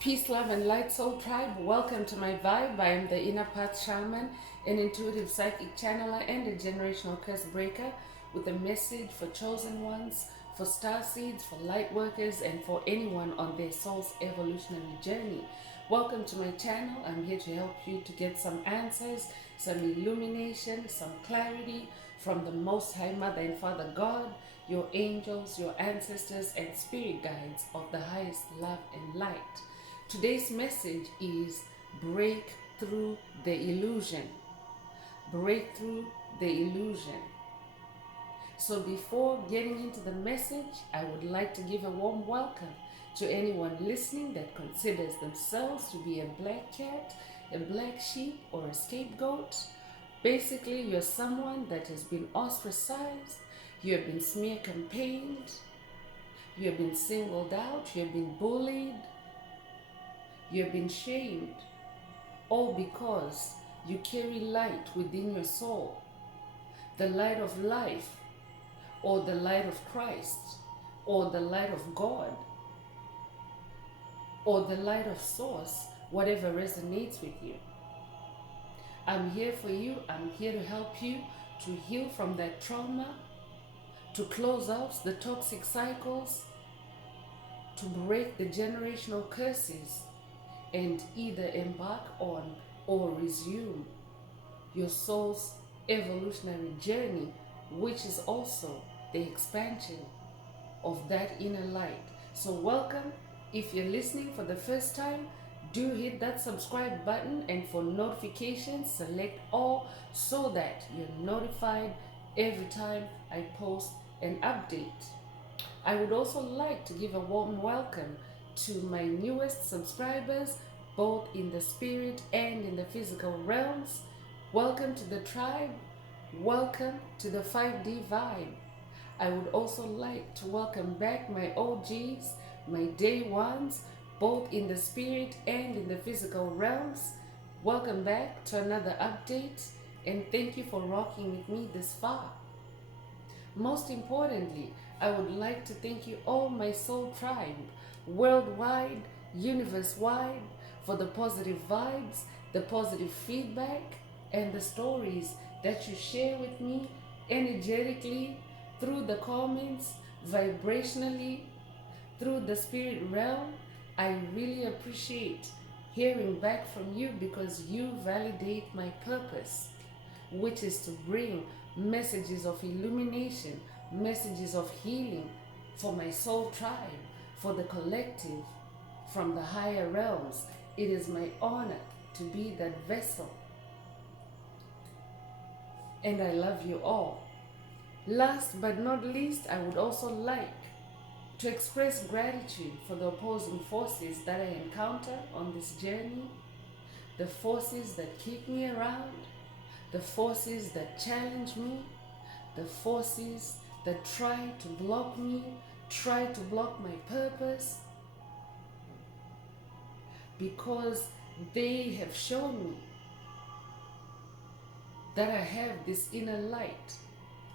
Peace, love, and light, soul tribe. Welcome to my vibe. I am the inner path shaman, an intuitive psychic channeler, and a generational curse breaker with a message for chosen ones, for star seeds, for light workers, and for anyone on their soul's evolutionary journey. Welcome to my channel. I'm here to help you to get some answers, some illumination, some clarity from the Most High Mother and Father God, your angels, your ancestors, and spirit guides of the highest love and light. Today's message is break through the illusion. Break through the illusion. So before getting into the message, I would like to give a warm welcome to anyone listening that considers themselves to be a black cat, a black sheep, or a scapegoat. Basically, you're someone that has been ostracized, you have been smear campaigned, you have been singled out, you have been bullied, you have been shamed, all because you carry light within your soul, the light of life, or the light of Christ, or the light of God, or the light of Source, whatever resonates with you. I'm here for you. I'm here to help you to heal from that trauma, to close out the toxic cycles, to break the generational curses, and either embark on or resume your soul's evolutionary journey, which is also the expansion of that inner light. So welcome. If you're listening for the first time, do hit that subscribe button, and for notifications, select all so that you're notified every time I post an update. I would also like to give a warm welcome to my newest subscribers, both in the spirit and in the physical realms. Welcome to the tribe. Welcome to the 5D vibe. I would also like to welcome back my OGs, my day ones, both in the spirit and in the physical realms. Welcome back to another update, and thank you for rocking with me this far. Most importantly, I would like to thank you all, my soul tribe, worldwide, universe-wide, for the positive vibes, the positive feedback, and the stories that you share with me energetically, through the comments, vibrationally, through the spirit realm. I really appreciate hearing back from you, because you validate my purpose, which is to bring messages of illumination, messages of healing for my soul tribe, for the collective, from the higher realms. It is my honor to be that vessel. And I love you all. Last but not least, I would also like to express gratitude for the opposing forces that I encounter on this journey, the forces that keep me around, the forces that challenge me, the forces that try to block me, try to block my purpose, because they have shown me that I have this inner light.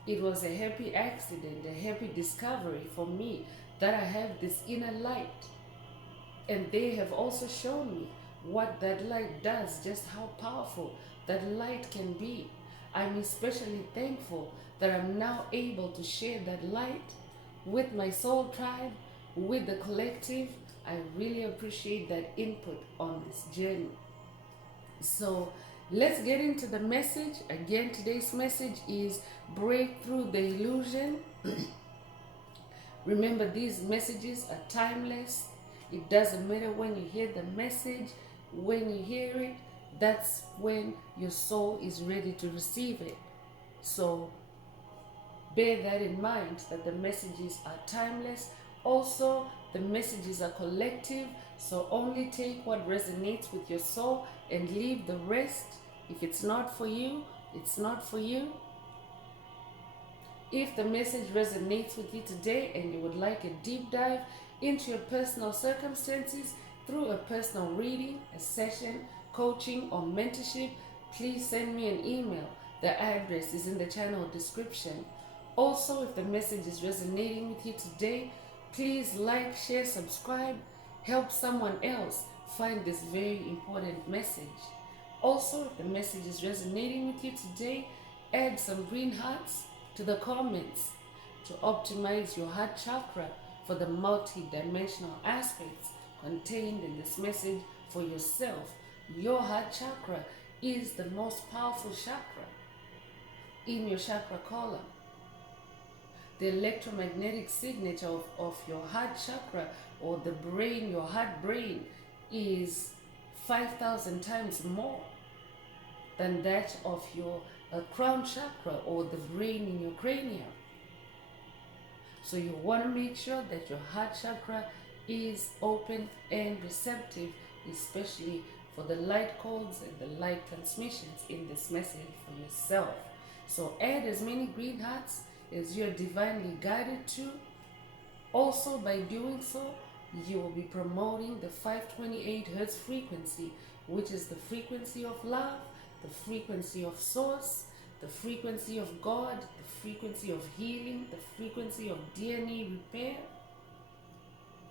It was a happy accident, a happy discovery for me that I have this inner light. And they have also shown me what that light does, just how powerful that light can be. I'm especially thankful that I'm now able to share that light with my soul tribe, with the collective. I really appreciate that input on this journey. So let's get into the message. Again, today's message is break through the illusion. Remember, these messages are timeless. It doesn't matter when you hear the message, when you hear it, that's when your soul is ready to receive it. So bear that in mind, that the messages are timeless. Also, the messages are collective, so only take what resonates with your soul and leave the rest. If it's not for you, it's not for you. If the message resonates with you today and you would like a deep dive into your personal circumstances through a personal reading, a session, coaching, or mentorship, please send me an email. The address is in the channel description. Also, if the message is resonating with you today, please like, share, subscribe, help someone else find this very important message. Also, if the message is resonating with you today, add some green hearts to the comments to optimize your heart chakra for the multi-dimensional aspects contained in this message for yourself. Your heart chakra is the most powerful chakra in your chakra column. The electromagnetic signature of your heart chakra, or the brain, your heart brain, is 5,000 times more than that of your crown chakra, or the brain in your cranium. So you want to make sure that your heart chakra is open and receptive, especially for the light codes and the light transmissions in this message for yourself. So add as many green hearts as you're divinely guided to. Also, by doing so, you will be promoting the 528 hertz frequency, which is the frequency of love, the frequency of source, the frequency of God, the frequency of healing, the frequency of DNA repair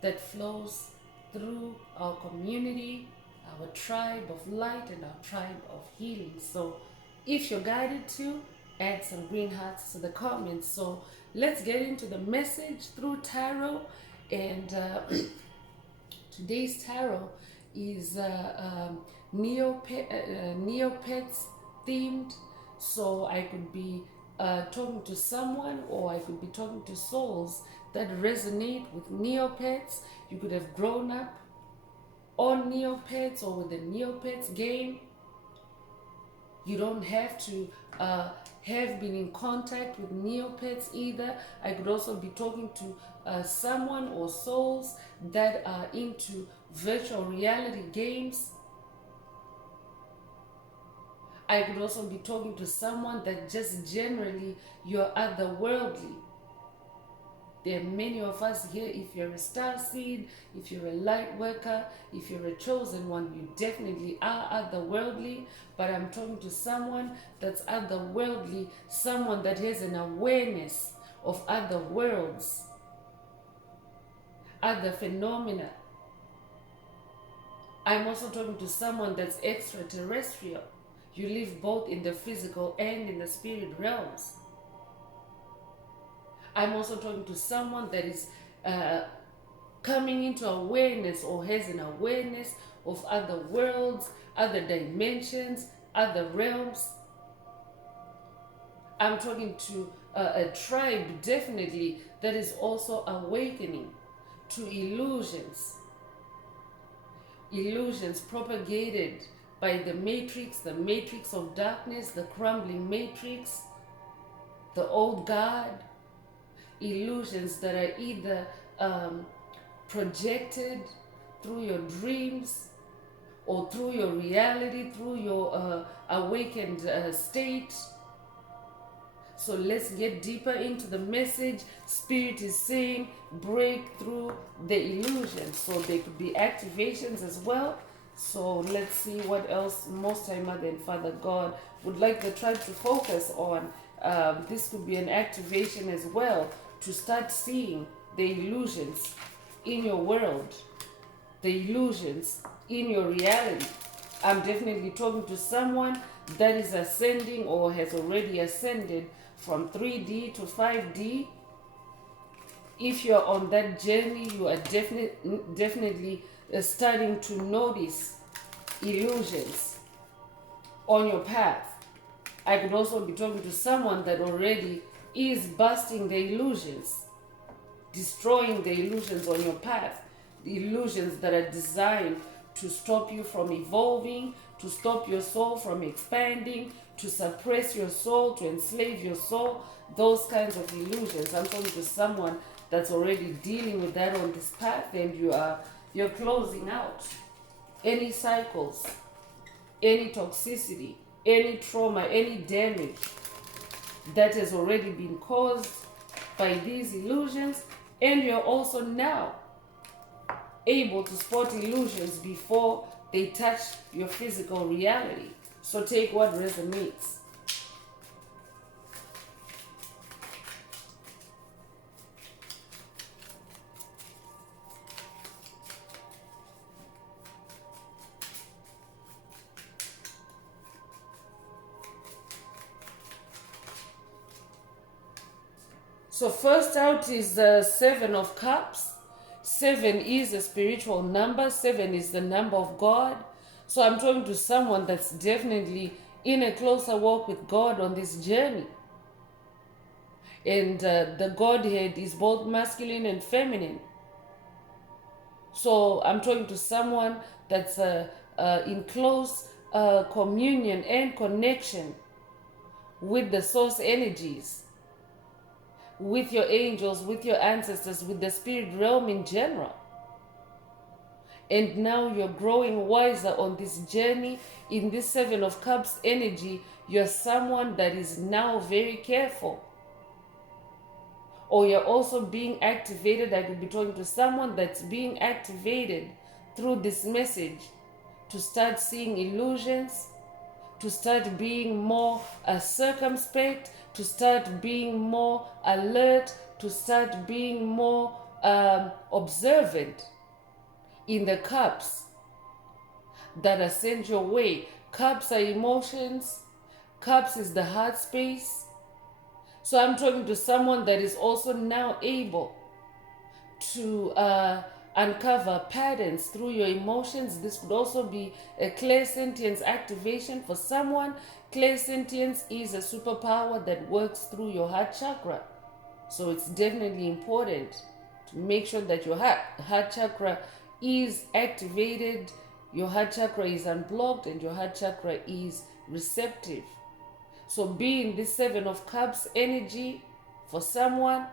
that flows through our community, our tribe of light, and our tribe of healing. So if you're guided to, add some green hearts to the comments. So let's get into the message through tarot. And today's tarot is Neopets themed. So I could be talking to someone, or I could be talking to souls that resonate with Neopets. You could have grown up on Neopets or with the Neopets game. You don't have to have been in contact with Neopets either. I could also be talking to someone or souls that are into virtual reality games. I could also be talking to someone that just generally you're otherworldly. There are many of us here. If you're a star seed, if you're a light worker, if you're a chosen one, you definitely are otherworldly. But I'm talking to someone that's otherworldly, someone that has an awareness of other worlds, other phenomena. I'm also talking to someone that's extraterrestrial. You live both in the physical and in the spirit realms. I'm also talking to someone that is coming into awareness, or has an awareness of other worlds, other dimensions, other realms. I'm talking to a tribe, definitely, that is also awakening to illusions. Illusions propagated by the matrix of darkness, the crumbling matrix, the old God. Illusions that are either projected through your dreams, or through your reality, through your awakened state. So let's get deeper into the message. Spirit is saying break through the illusions. So there could be activations as well. So let's see what else Most High Mother and Father God would like the tribe to focus on. This could be an activation as well, to start seeing the illusions in your world, the illusions in your reality. I'm definitely talking to someone that is ascending, or has already ascended from 3D to 5D. If you're on that journey, you are definitely starting to notice illusions on your path. I could also be talking to someone that already is busting the illusions, destroying the illusions on your path, the illusions that are designed to stop you from evolving, to stop your soul from expanding, to suppress your soul, to enslave your soul, those kinds of illusions. I'm talking to someone that's already dealing with that on this path, and you're closing out any cycles, any toxicity, any trauma, any damage that has already been caused by these illusions. And you're also now able to spot illusions before they touch your physical reality. So take what resonates. So first out is the Seven of Cups. 7 is a spiritual number. 7 is the number of God. So I'm talking to someone that's definitely in a closer walk with God on this journey. And the Godhead is both masculine and feminine. So I'm talking to someone that's in close communion and connection with the source energies, with your angels, with your ancestors, with the spirit realm in general. And now you're growing wiser on this journey. In this Seven of Cups energy, you're someone that is now very careful. Or you're also being activated. I could be talking to someone that's being activated through this message to start seeing illusions, to start being more circumspect, to start being more alert, to start being more observant in the cups that are sent your way. Cups are emotions. Cups is the heart space. So I'm talking to someone that is also now able to uncover patterns through your emotions. This could also be a clairsentience activation for someone. Clairsentience is a superpower that works through your heart chakra. So it's definitely important to make sure that your heart chakra is activated, your heart chakra is unblocked, and your heart chakra is receptive. So be in this Seven of Cups energy for someone.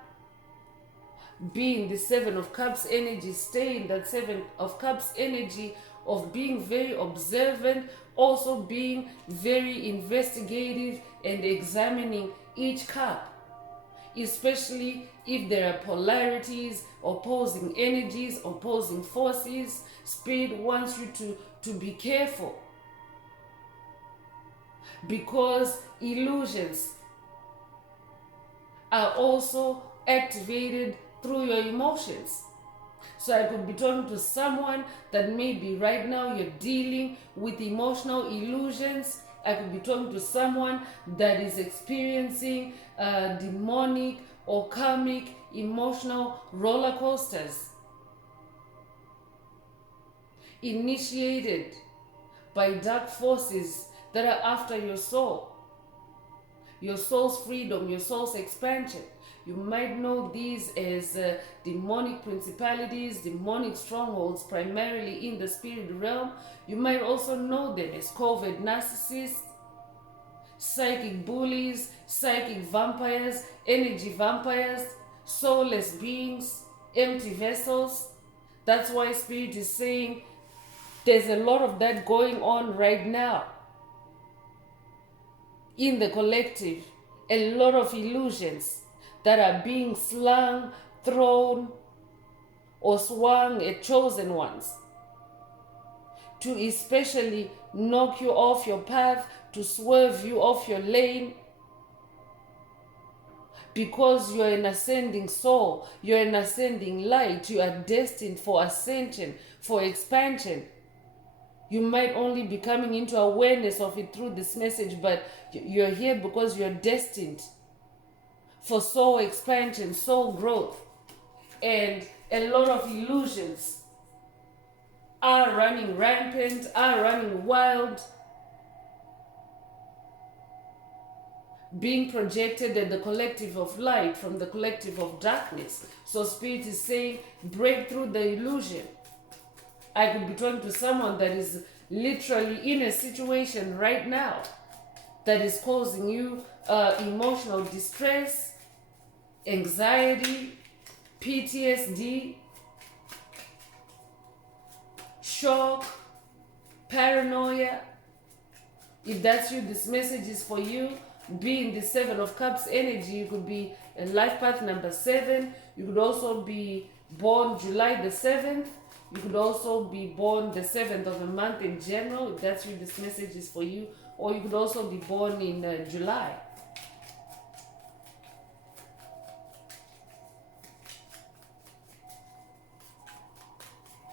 Be in the Seven of Cups energy. Stay in that Seven of Cups energy of being very observant, also being very investigative and examining each cup, especially if there are polarities, opposing energies, opposing forces. Spirit wants you to be careful, because illusions are also activated through your emotions. So I could be talking to someone that maybe right now you're dealing with emotional illusions. I could be talking to someone that is experiencing demonic or karmic emotional roller coasters initiated by dark forces that are after your soul, your soul's freedom, your soul's expansion. You might know these as demonic principalities, demonic strongholds, primarily in the spirit realm. You might also know them as covert narcissists, psychic bullies, psychic vampires, energy vampires, soulless beings, empty vessels. That's why Spirit is saying there's a lot of that going on right now in the collective. A lot of illusions that are being slung, thrown, or swung at chosen ones to especially knock you off your path, to swerve you off your lane, because you're an ascending soul, you're an ascending light, you are destined for ascension, for expansion. You might only be coming into awareness of it through this message, but you're here because you're destined for soul expansion, soul growth. And a lot of illusions are running rampant, are running wild, being projected at the collective of light from the collective of darkness. So Spirit is saying, break through the illusion. I could be talking to someone that is literally in a situation right now that is causing you emotional distress, anxiety, PTSD, shock, paranoia. If that's you, this message is for you. Be in the Seven of Cups energy. You could be in life path number 7. You could also be born July the 7th. You could also be born the 7th of a month in general. If that's you, this message is for you. Or you could also be born in July.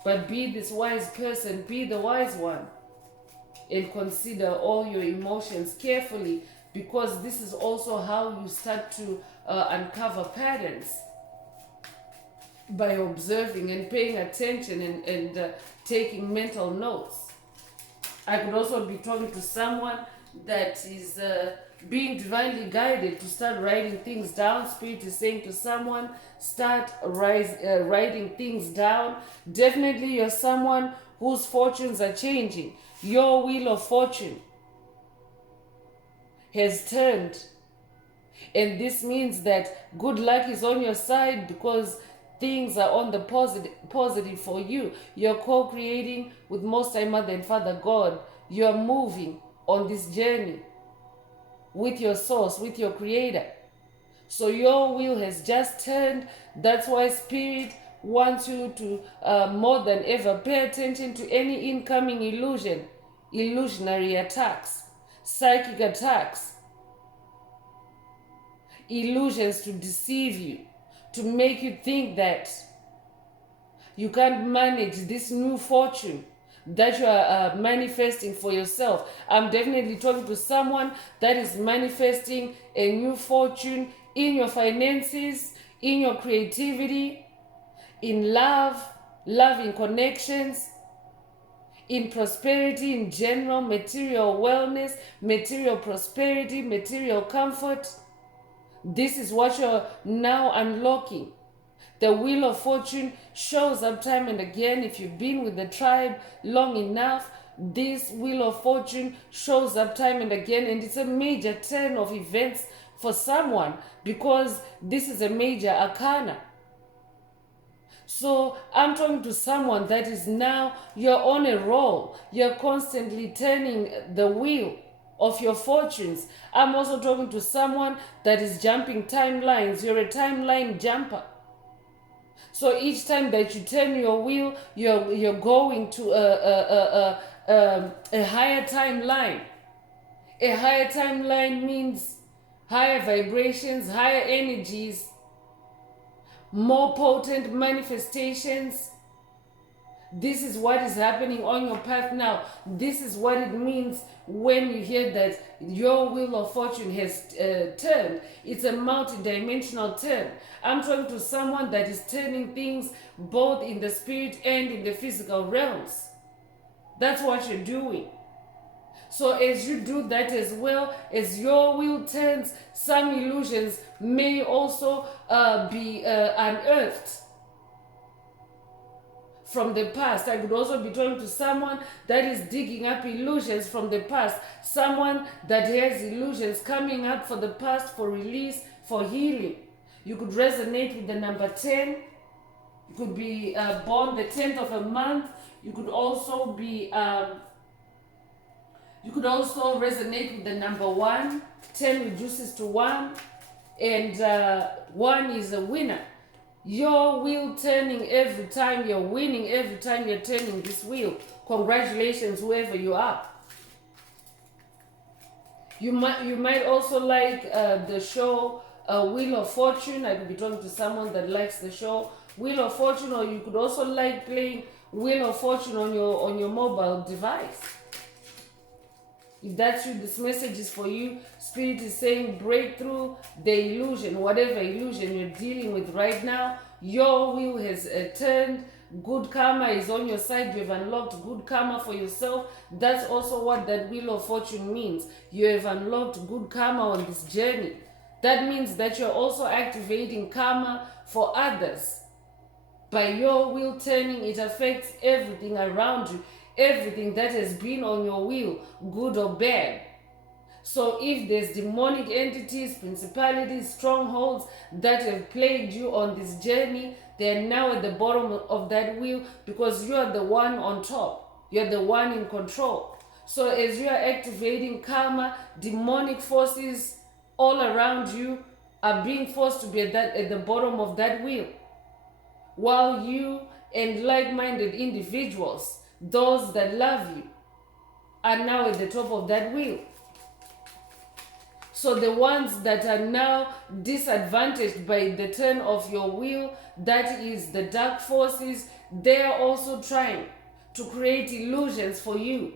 But be this wise person, be the wise one, and consider all your emotions carefully, because this is also how you start to uncover patterns, by observing and paying attention and taking mental notes. I could also be talking to someone that is being divinely guided to start writing things down. Spirit is saying to someone, start writing things down. Definitely you're someone whose fortunes are changing. Your wheel of fortune has turned. And this means that good luck is on your side, because things are on the positive for you. You're co-creating with Most High Mother and Father God. You're moving on this journey with your source, with your creator. So your wheel has just turned. That's why Spirit wants you to more than ever pay attention to any incoming illusionary attacks, psychic attacks, illusions to deceive you, to make you think that you can't manage this new fortune that you are manifesting for yourself. I'm definitely talking to someone that is manifesting a new fortune in your finances, in your creativity, in love, loving connections, in prosperity in general, material wellness, material prosperity, material comfort. This is what you're now unlocking. The wheel of fortune shows up time and again. If you've been with the tribe long enough, this wheel of fortune shows up time and again, and it's a major turn of events for someone, because this is a major arcana. So I'm talking to someone that is now, you're on a roll. You're constantly turning the wheel of your fortunes. I'm also talking to someone that is jumping timelines. You're a timeline jumper. So each time that you turn your wheel, you're going to a higher timeline. A higher timeline means higher vibrations, higher energies, more potent manifestations. This is what is happening on your path now. This is what it means when you hear that your wheel of fortune has turned. It's a multi-dimensional turn. I'm talking to someone that is turning things both in the spirit and in the physical realms. That's what you're doing. So as you do that as well, as your wheel turns, some illusions may also be unearthed from the past. I could also be talking to someone that is digging up illusions from the past. Someone that has illusions coming up for the past, for release, for healing. You could resonate with the number 10. You could be born the 10th of a month. You could also be... you could also resonate with the number 1. 10 reduces to 1. And 1 is a winner. Your wheel turning every time, you're winning every time you're turning this wheel. Congratulations, whoever you are. You might also like the show Wheel of Fortune. I could be talking to someone that likes the show Wheel of Fortune, or you could also like playing Wheel of Fortune on your mobile device. If that's you, this message is for you. Spirit is saying break through the illusion, whatever illusion you're dealing with right now. Your wheel has turned. Good karma is on your side. You've unlocked good karma for yourself. That's also what that wheel of fortune means. You have unlocked good karma on this journey. That means that you're also activating karma for others. By your wheel turning, it affects everything around you. Everything that has been on your wheel, good or bad. So if there's demonic entities, principalities, strongholds that have plagued you on this journey, they're now at the bottom of that wheel, because you are the one on top. You're the one in control. So as you are activating karma, demonic forces all around you are being forced to be at the bottom of that wheel. While you and like-minded individuals, those that love you, are now at the top of that wheel. So the ones that are now disadvantaged by the turn of your wheel, that is the dark forces, they are also trying to create illusions for you,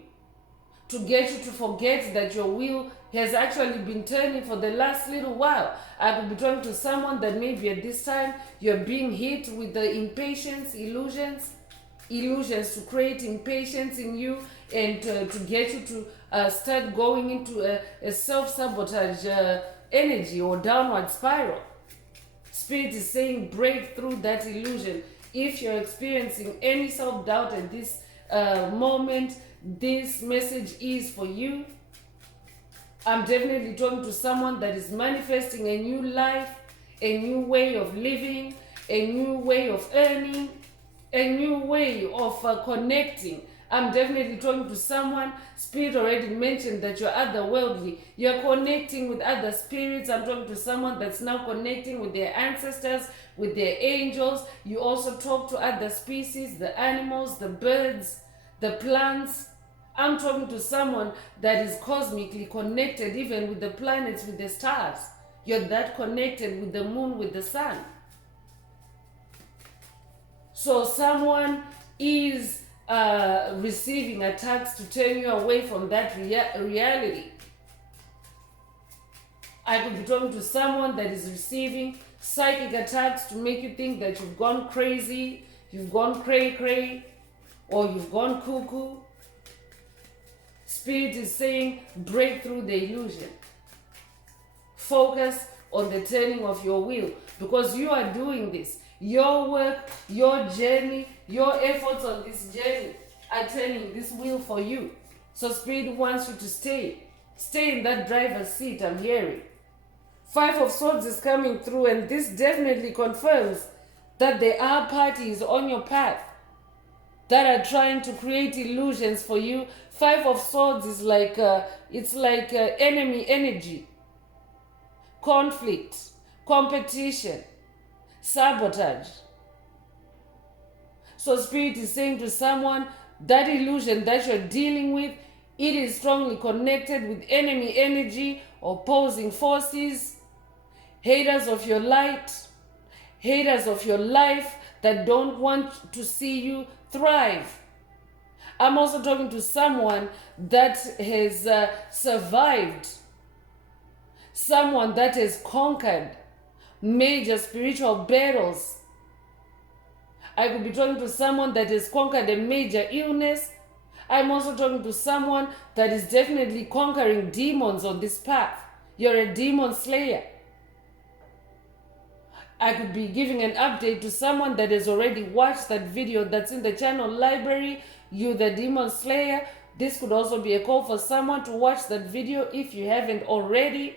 to get you to forget that your wheel has actually been turning for the last little while. I could be talking to someone that maybe at this time you're being hit with the impatience, illusions to create impatience in you and to get you to start going into a self-sabotage energy or downward spiral. Spirit is saying break through that illusion. If you're experiencing any self-doubt at this moment, this message is for you. I'm definitely talking to someone that is manifesting a new life, a new way of living, a new way of earning, a new way of connecting. I'm definitely talking to someone. Spirit already mentioned that you're otherworldly. You're connecting with other spirits. I'm talking to someone that's now connecting with their ancestors, with their angels. You also talk to other species, the animals, the birds, the plants. I'm talking to someone that is cosmically connected even with the planets, with the stars. You're that connected with the moon, with the sun. So someone is receiving attacks to turn you away from that reality. I could be talking to someone that is receiving psychic attacks to make you think that you've gone crazy, you've gone cray-cray, or you've gone cuckoo. Spirit is saying break through the illusion. Focus on the turning of your wheel, because you are doing this. Your work, your journey, your efforts on this journey are turning this wheel for you. So Spirit wants you to stay in that driver's seat. I'm hearing 5 of Swords is coming through, and this definitely confirms that there are parties on your path that are trying to create illusions for you. 5 of Swords is like enemy energy, conflict, competition, sabotage. So Spirit is saying to someone, that illusion that you're dealing with, it is strongly connected with enemy energy, opposing forces, haters of your light, haters of your life that don't want to see you thrive. I'm also talking to someone that has survived, someone that has conquered major spiritual battles. I could be talking to someone that has conquered a major illness. I'm also talking to someone that is definitely conquering demons on this path. You're a demon slayer. I could be giving an update to someone that has already watched that video that's in the channel library. You the demon slayer. This could also be a call for someone to watch that video if you haven't already,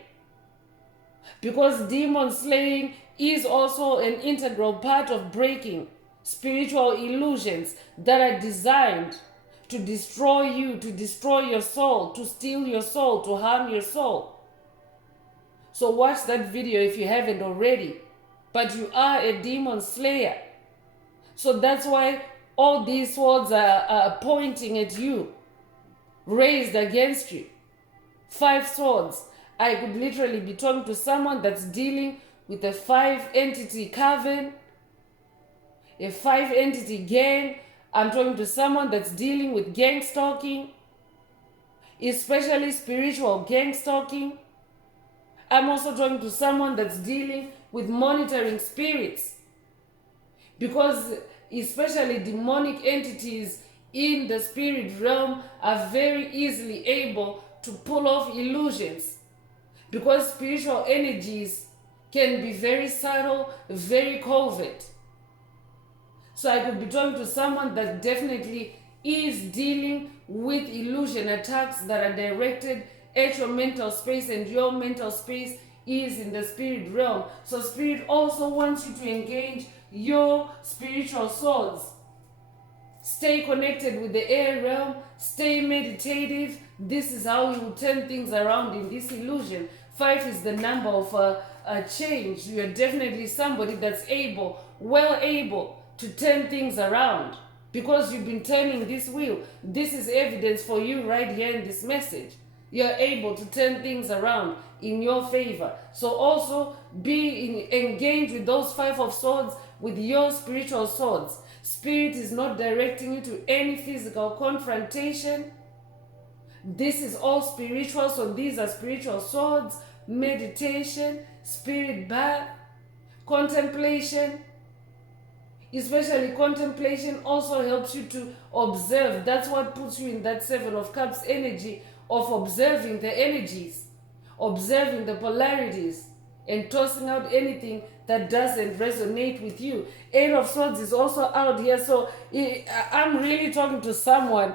because demon slaying is also an integral part of breaking spiritual illusions that are designed to destroy you, to destroy your soul, to steal your soul, to harm your soul. So watch that video if you haven't already. But you are a demon slayer. So that's why all these swords are pointing at you, raised against you. 5 swords. I could literally be talking to someone that's dealing with a 5-entity coven, a 5-entity gang. I'm talking to someone that's dealing with gang stalking, especially spiritual gang stalking. I'm also talking to someone that's dealing with monitoring spirits, because especially demonic entities in the spirit realm are very easily able to pull off illusions, because spiritual energies can be very subtle, very covert. So I could be talking to someone that definitely is dealing with illusion attacks that are directed at your mental space, and your mental space is in the spirit realm. So Spirit also wants you to engage your spiritual swords. Stay connected with the air realm, stay meditative. This is how you will turn things around in this illusion. 5 is the number of change. You are definitely somebody that's well able to turn things around, because you've been turning this wheel. This is evidence for you right here in this message. You're able to turn things around in your favor. So also be engaged with those 5 of Swords, with your spiritual swords. Spirit is not directing you to any physical confrontation. This is all spiritual, so these are spiritual swords, meditation, spirit bath, contemplation. Especially contemplation also helps you to observe. That's what puts you in that Seven of Cups energy of observing the energies, observing the polarities, and tossing out anything that doesn't resonate with you. Eight of Swords is also out here, so I'm really talking to someone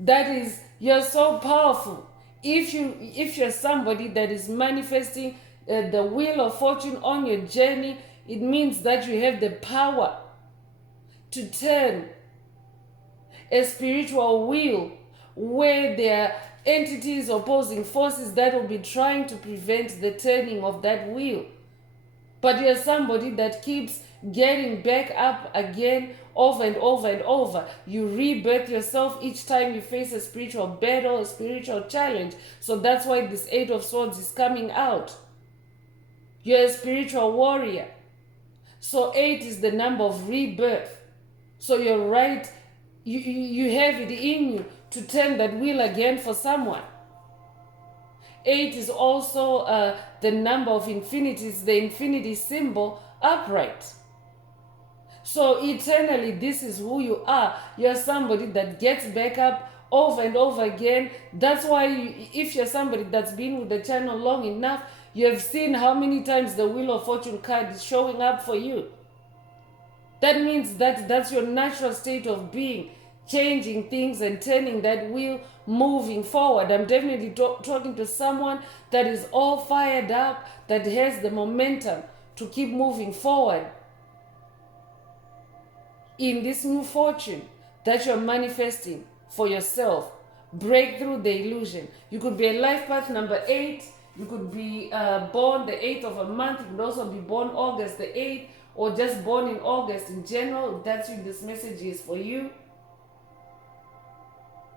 that is, you're so powerful. If you're somebody that is manifesting the wheel of fortune on your journey, it means that you have the power to turn a spiritual wheel where there are entities, opposing forces that will be trying to prevent the turning of that wheel. But you're somebody that keeps getting back up again over and over and over. You rebirth yourself each time you face a spiritual battle, a spiritual challenge. So that's why this Eight of Swords is coming out. You're a spiritual warrior. So 8 is the number of rebirth. So you're right, you have it in you to turn that wheel again for someone. 8 is also the number of infinities, the infinity symbol upright. So eternally, this is who you are. You're somebody that gets back up over and over again. That's why if you're somebody that's been with the channel long enough, you have seen how many times the Wheel of Fortune card is showing up for you. That means that that's your natural state of being, changing things and turning that wheel, moving forward. I'm definitely talking to someone that is all fired up, that has the momentum to keep moving forward in this new fortune that you're manifesting for yourself. Break through the illusion. You could be a life path number 8. You could be born the 8th of a month. You could also be born August the 8th, or just born in August in general. That's what this message is for you.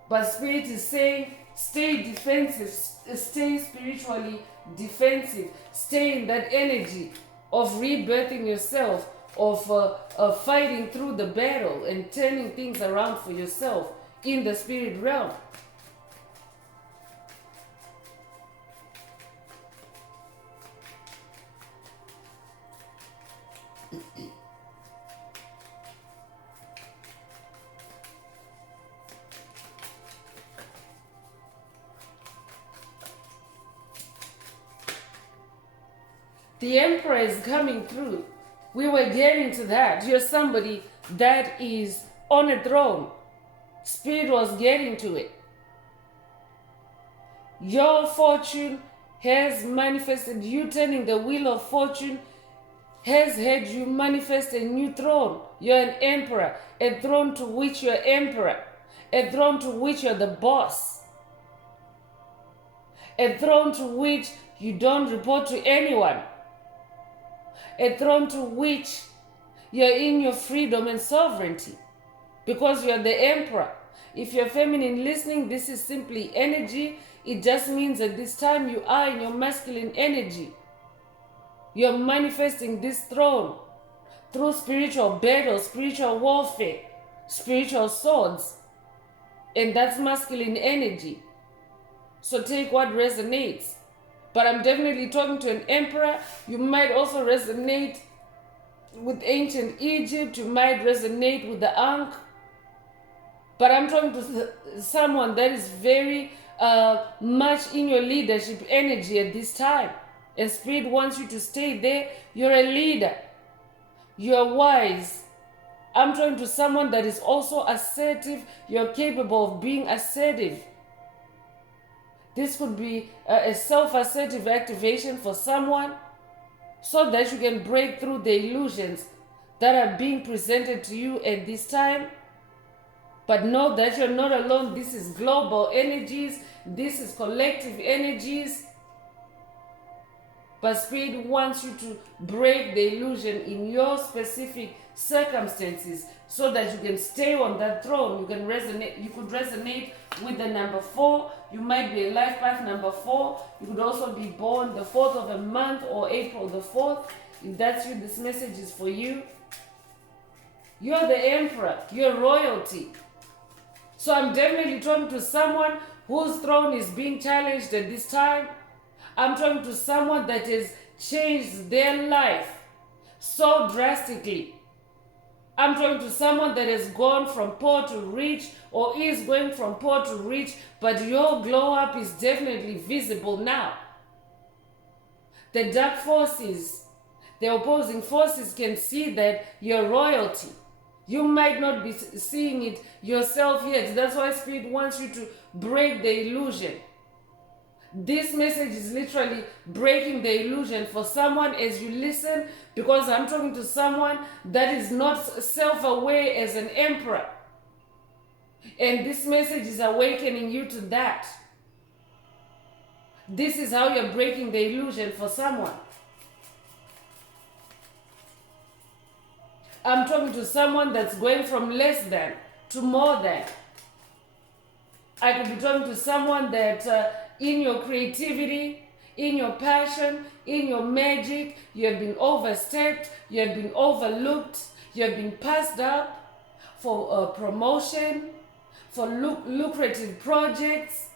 But Spirit is saying, stay defensive, stay spiritually defensive, stay in that energy of rebirthing yourself, of fighting through the battle and turning things around for yourself in the spirit realm. The Emperor is coming through. We were getting to that. You're somebody that is on a throne. Spirit was getting to it. Your fortune has manifested. You turning the Wheel of Fortune has had you manifest a new throne. You're an emperor. A throne to which you're emperor. A throne to which you're the boss. A throne to which you don't report to anyone. A throne to which you're in your freedom and sovereignty, because you're the emperor. If you're feminine listening, this is simply energy. It just means at this time you are in your masculine energy. You're manifesting this throne through spiritual battle, spiritual warfare, spiritual swords. And that's masculine energy. So take what resonates. But I'm definitely talking to an emperor. You might also resonate with ancient Egypt. You might resonate with the Ankh. But I'm talking to someone that is very much in your leadership energy at this time. And Spirit wants you to stay there. You're a leader. You're wise. I'm talking to someone that is also assertive. You're capable of being assertive. This could be a self-assertive activation for someone, so that you can break through the illusions that are being presented to you at this time. But know that you're not alone. This is global energies. This is collective energies. But Spirit wants you to break the illusion in your specific circumstances, so that you can stay on that throne. You can resonate. You could resonate with the number 4. You might be a life path number 4. You could also be born the 4th of a month or April the 4th. If that's you, this message is for you. You're the emperor. You're royalty. So I'm definitely talking to someone whose throne is being challenged at this time. I'm talking to someone that has changed their life so drastically. I'm talking to someone that has gone from poor to rich or is going from poor to rich, but your glow up is definitely visible now. The dark forces, the opposing forces can see that you're royalty. You might not be seeing it yourself yet. That's why Spirit wants you to break the illusion. This message is literally breaking the illusion for someone as you listen, because I'm talking to someone that is not self-aware as an emperor. And this message is awakening you to that. This is how you're breaking the illusion for someone. I'm talking to someone that's going from less than to more than. I could be talking to someone that in your creativity, in your passion, in your magic, you have been overstepped, you have been overlooked, you have been passed up for promotion, for lucrative projects.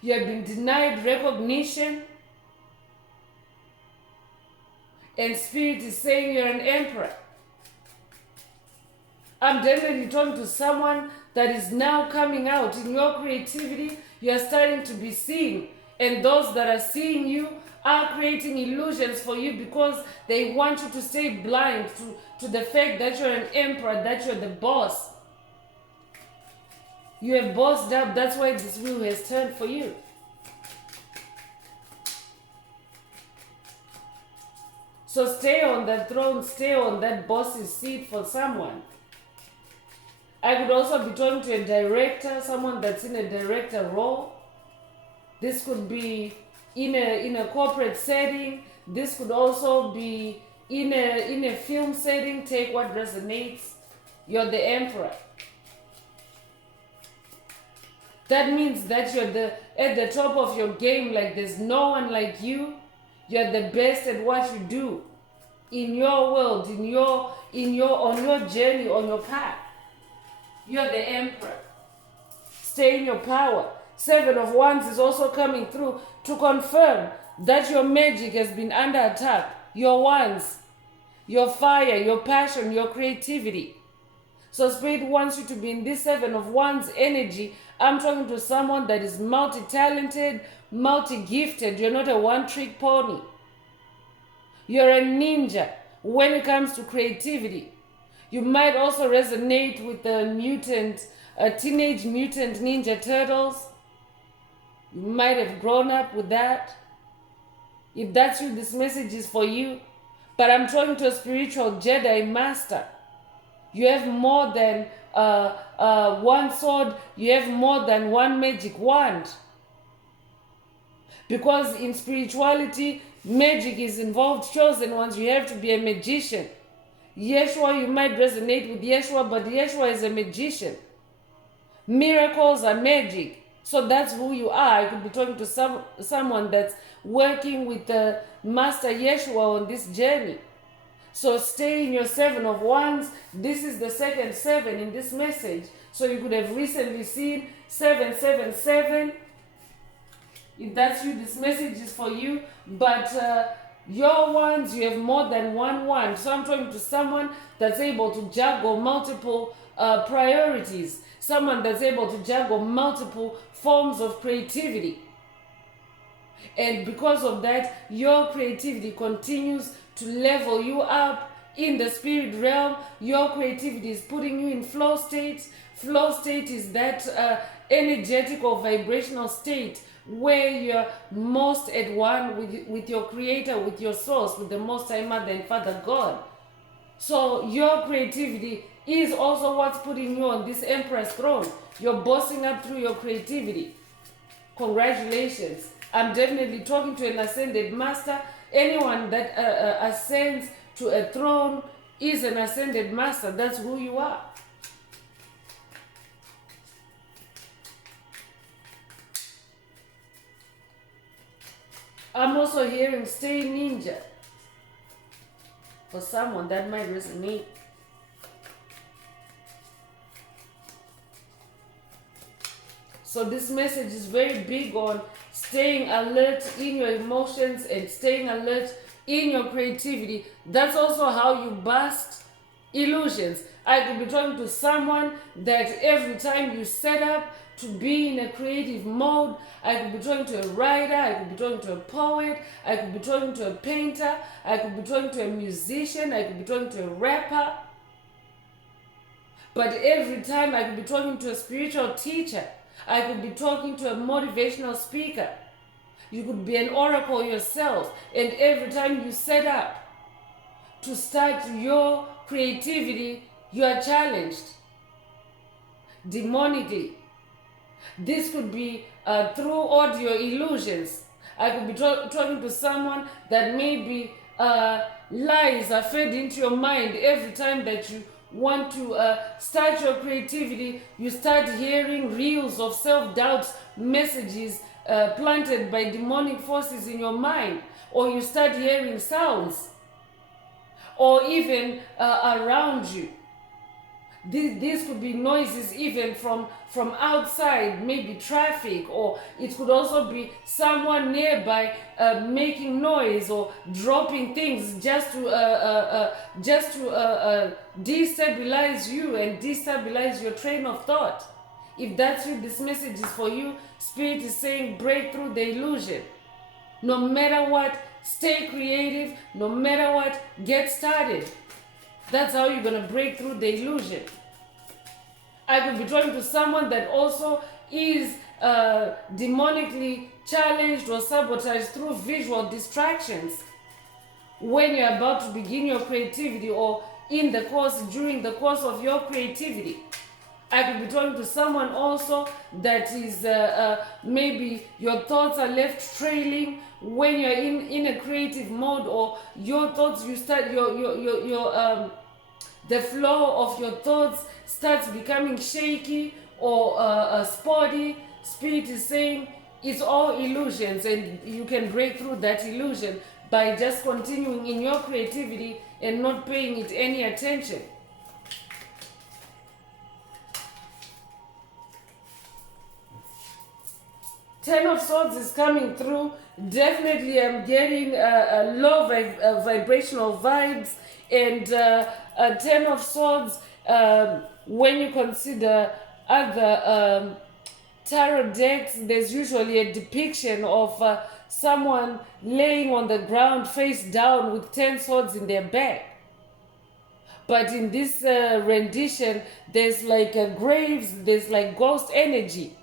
You have been denied recognition. And Spirit is saying you're an emperor. I'm definitely talking to someone that is now coming out in your creativity. You are starting to be seen. And those that are seeing you are creating illusions for you because they want you to stay blind to the fact that you're an emperor, that you're the boss. You have bossed up. That's why this wheel has turned for you. So stay on that throne, stay on that boss's seat for someone. I could also be talking to a director, someone that's in a director role. This could be in a corporate setting. This could also be in a film setting. Take what resonates. You're the emperor. That means that you're at the top of your game, like there's no one like you. You're the best at what you do in your world, on your journey, on your path. You're the emperor. Stay in your power. 7 of Wands is also coming through to confirm that your magic has been under attack. Your wands, your fire, your passion, your creativity. So Spirit wants you to be in this 7 of Wands energy. I'm talking to someone that is multi-talented, multi-gifted. You're not a one-trick pony. You're a ninja when it comes to creativity. You might also resonate with the Teenage Mutant Ninja Turtles. You might have grown up with that. If that's you, this message is for you. But I'm talking to a spiritual Jedi master. You have more than one sword. You have more than one magic wand. Because in spirituality, magic is involved. Chosen ones, you have to be a magician. Yeshua, you might resonate with Yeshua, but Yeshua is a magician. Miracles are magic. So that's who you are. I could be talking to someone that's working with the Master Yeshua on this journey. So stay in your 7 of Wands. This is the second 7 in this message. So you could have recently seen 777. If that's you, this message is for you. But your wands, you have more than one wand. So I'm talking to someone that's able to juggle multiple priorities. Someone that's able to juggle multiple forms of creativity. And because of that, your creativity continues to level you up in the spirit realm. Your creativity is putting you in flow state. Flow state is that energetic or vibrational state where you're most at one with your creator, with your source, with the Most High Mother and Father God. So your creativity is also what's putting you on this Empress throne. You're bossing up through your creativity. Congratulations. I'm definitely talking to an ascended master. Anyone that ascends to a throne is an ascended master. That's who you are. I'm also hearing stay ninja. For someone that might resonate. So this message is very big on staying alert in your emotions and staying alert in your creativity. That's also how you bust illusions. I could be talking to someone that every time you set up to be in a creative mode, I could be talking to a writer, I could be talking to a poet, I could be talking to a painter, I could be talking to a musician, I could be talking to a rapper. But every time I could be talking to a spiritual teacher, I could be talking to a motivational speaker. You could be an oracle yourself, and every time you set up to start your creativity, you are challenged demonically. This could be through audio illusions. I could be talking to someone that maybe lies are fed into your mind every time that you want to start your creativity. You start hearing reels of self-doubt messages planted by demonic forces in your mind, or you start hearing sounds, or even around you. These could be noises even from outside, maybe traffic, or it could also be someone nearby making noise or dropping things just to destabilize you and destabilize your train of thought. If that's you, this message is for you. Spirit is saying break through the illusion. No matter what, stay creative. No matter what, get started. That's how you're going to break through the illusion. I could be talking to someone that also is demonically challenged or sabotaged through visual distractions when you're about to begin your creativity, or during the course of your creativity. I could be talking to someone also that is maybe your thoughts are left trailing when you're in a creative mode, or your thoughts, you start the flow of your thoughts starts becoming shaky or spotty. Spirit is saying it's all illusions, and you can break through that illusion by just continuing in your creativity and not paying it any attention. Ten of Swords is coming through. Definitely I'm getting a low vibrational vibes, and a Ten of Swords, when you consider other tarot decks, there's usually a depiction of someone laying on the ground face down with 10 swords in their back. But in this rendition, there's like graves, there's like ghost energy.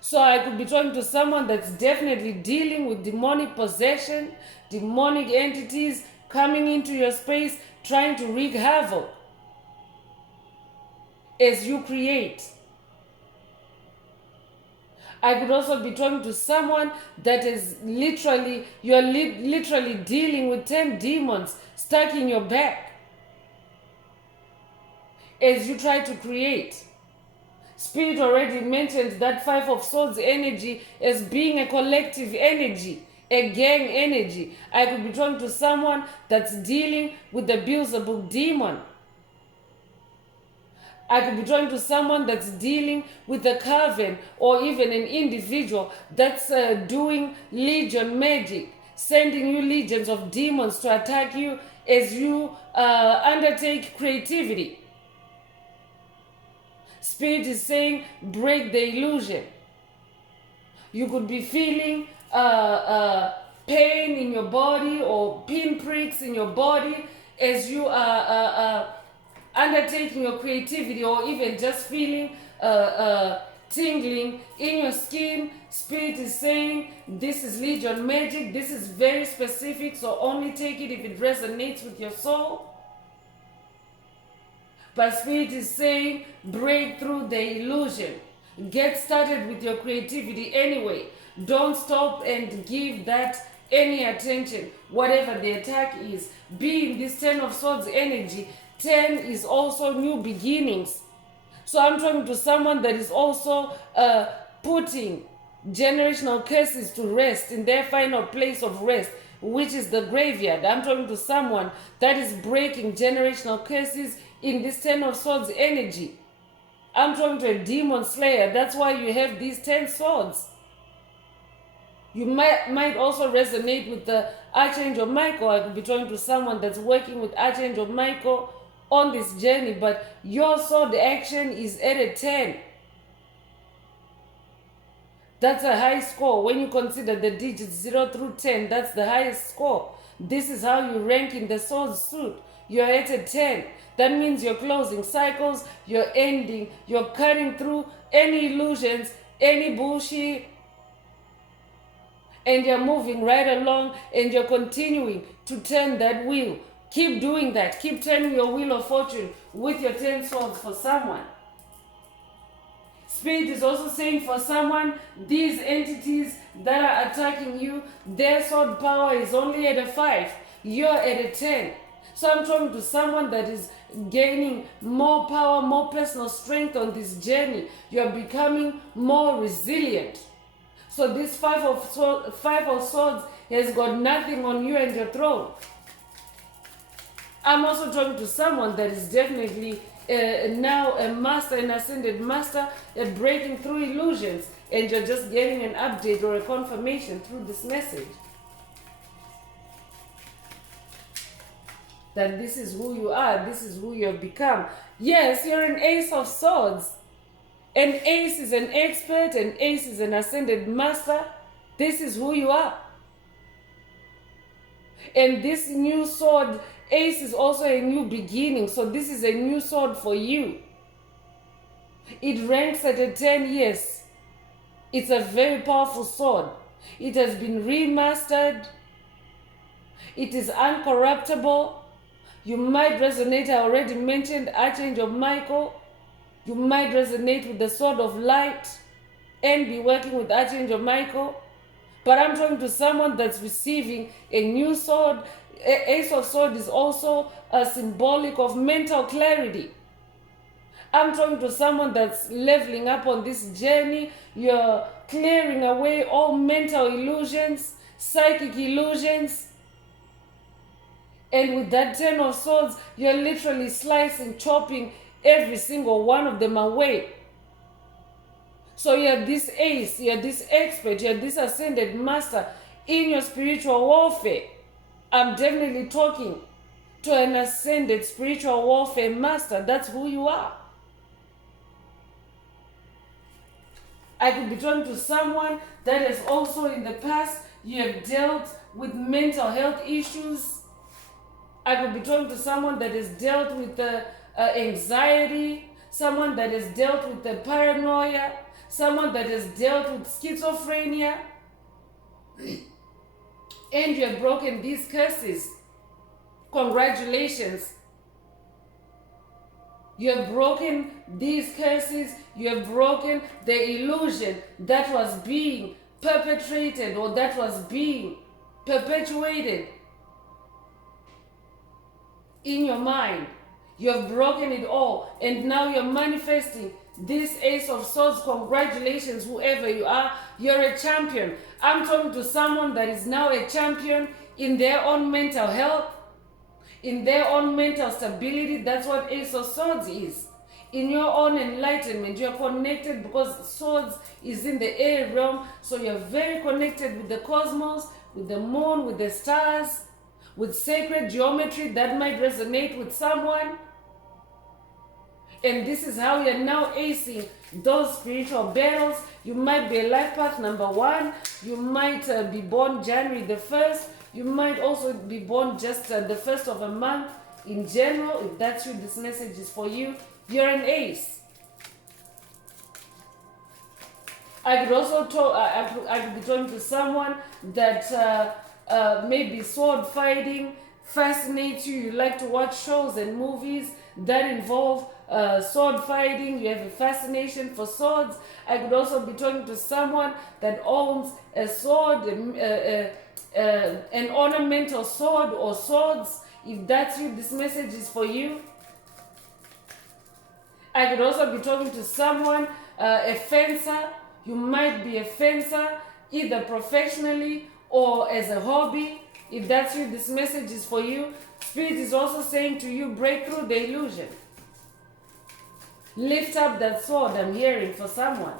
So I could be talking to someone that's definitely dealing with demonic possession, demonic entities coming into your space, trying to wreak havoc as you create. I could also be talking to someone that is you're literally dealing with 10 demons stuck in your back as you try to create. Spirit already mentioned that Five of Swords energy as being a collective energy, a gang energy. I could be talking to someone that's dealing with the Beelzebub demon. I could be talking to someone that's dealing with the coven, or even an individual that's doing legion magic, sending you legions of demons to attack you as you undertake creativity. Spirit is saying break the illusion. You could be feeling pain in your body or pinpricks in your body as you are undertaking your creativity, or even just feeling tingling in your skin. Spirit is saying this is legion magic. This is very specific, so only take it if it resonates with your soul. But Spirit is saying break through the illusion. Get started with your creativity anyway. Don't stop and give that any attention, whatever the attack is. Be in this 10 of Swords energy. 10 is also new beginnings. So I'm talking to someone that is also putting generational curses to rest in their final place of rest, which is the graveyard. I'm talking to someone that is breaking generational curses in this 10 of Swords energy. I'm talking to a demon slayer. That's why you have these 10 swords. You might also resonate with the Archangel Michael. I could be talking to someone that's working with Archangel Michael on this journey, but your sword action is at a 10. That's a high score. When you consider the digits 0 through 10, that's the highest score. This is how you rank in the sword suit. You're at a 10. That means you're closing cycles, you're ending, you're cutting through any illusions, any bullshit, and you're moving right along, and you're continuing to turn that wheel. Keep doing that. Keep turning your wheel of fortune with your 10 swords for someone. Spirit is also saying for someone, these entities that are attacking you, their sword power is only at a 5. You're at a 10. So I'm talking to someone that is gaining more power, more personal strength on this journey. You're becoming more resilient. So this five of swords has got nothing on you and your throne. I'm also talking to someone that is definitely now a master, an ascended master at breaking through illusions, and you're just getting an update or a confirmation through this message that this is who you are, this is who you have become. Yes, you're an ace of swords. An ace is an expert, an ace is an ascended master. This is who you are. And this new sword, ace, is also a new beginning. So this is a new sword for you. It ranks at a 10 years. It's a very powerful sword. It has been remastered. It is uncorruptible. You might resonate, I already mentioned Archangel Michael. You might resonate with the sword of light and be working with Archangel Michael. But I'm talking to someone that's receiving a new sword. Ace of Swords is also a symbolic of mental clarity. I'm talking to someone that's leveling up on this journey. You're clearing away all mental illusions, psychic illusions. And with that 10 of Swords, you're literally slicing, chopping every single one of them away. So you're this ace, you're this expert, you're this ascended master in your spiritual warfare. I'm definitely talking to an ascended spiritual warfare master. That's who you are. I could be talking to someone that has also in the past, you have dealt with mental health issues. I could be talking to someone that has dealt with anxiety, someone that has dealt with the paranoia, someone that has dealt with schizophrenia, and you have broken these curses. Congratulations. You have broken these curses. You have broken the illusion that was being perpetrated or that was being perpetuated in your mind. You have broken it all, and now you're manifesting this Ace of Swords. Congratulations, whoever you are, you're a champion. I'm talking to someone that is now a champion in their own mental health, in their own mental stability. That's what Ace of Swords is. In your own enlightenment, you're connected because Swords is in the air realm, so you're very connected with the cosmos, with the moon, with the stars, with sacred geometry. That might resonate with someone. And this is how you're now acing those spiritual battles. You might be a life path number 1. You might be born January the 1st. You might also be born just the 1st of a month. In general, if that's you, this message is for you. You're an ace. I could also talk, I could be talking to someone that maybe sword fighting fascinates you. You like to watch shows and movies that involve sword fighting. You have a fascination for swords. I could also be talking to someone that owns a sword, an ornamental sword or swords. If that's you, this message is for you. I could also be talking to someone, a fencer. You might be a fencer either professionally or as a hobby. If that's you, this message is for you. Spirit is also saying to you, break through the illusion. Lift up that sword, I'm hearing for someone.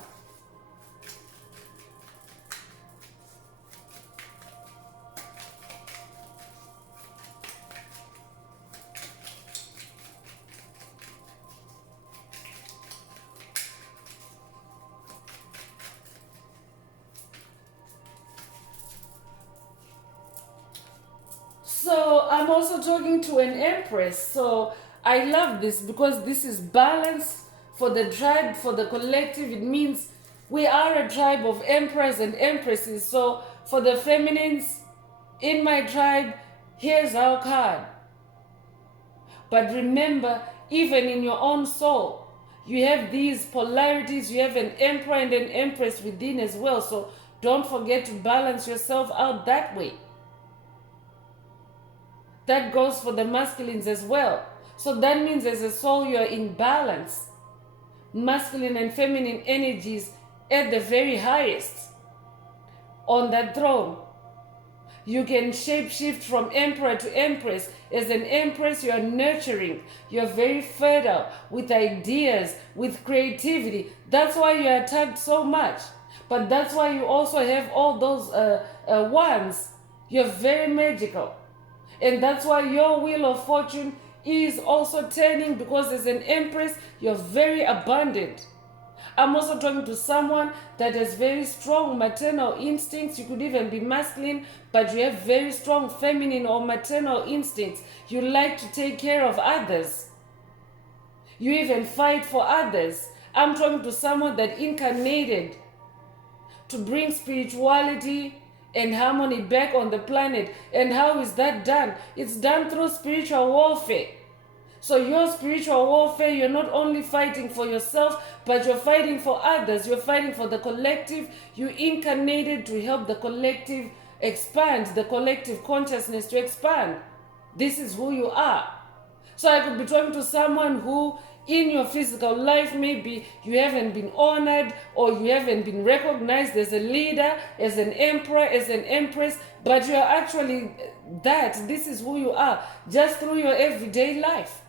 So I'm also talking to an empress. So I love this because this is balance for the tribe, for the collective. It means we are a tribe of emperors and empresses. So for the feminines in my tribe, here's our card. But remember, even in your own soul, you have these polarities. You have an emperor and an empress within as well. So don't forget to balance yourself out that way. That goes for the masculines as well. So that means as a soul you are in balance. Masculine and feminine energies at the very highest on that throne. You can shape shift from emperor to empress. As an empress, you are nurturing. You are very fertile with ideas, with creativity. That's why you are attacked so much. But that's why you also have all those wands. You're very magical. And that's why your wheel of fortune is also turning, because as an empress, you're very abundant. I'm also talking to someone that has very strong maternal instincts. You could even be masculine, but you have very strong feminine or maternal instincts. You like to take care of others. You even fight for others. I'm talking to someone that incarnated to bring spirituality and harmony back on the planet. And how is that done? It's done through spiritual warfare. So your spiritual warfare, you're not only fighting for yourself, but you're fighting for others. You're fighting for the collective. You incarnated to help the collective expand, the collective consciousness to expand. This is who you are. So I could be talking to someone who in your physical life, maybe you haven't been honored or you haven't been recognized as a leader, as an emperor, as an empress, but you are actually that. This is who you are, just through your everyday life.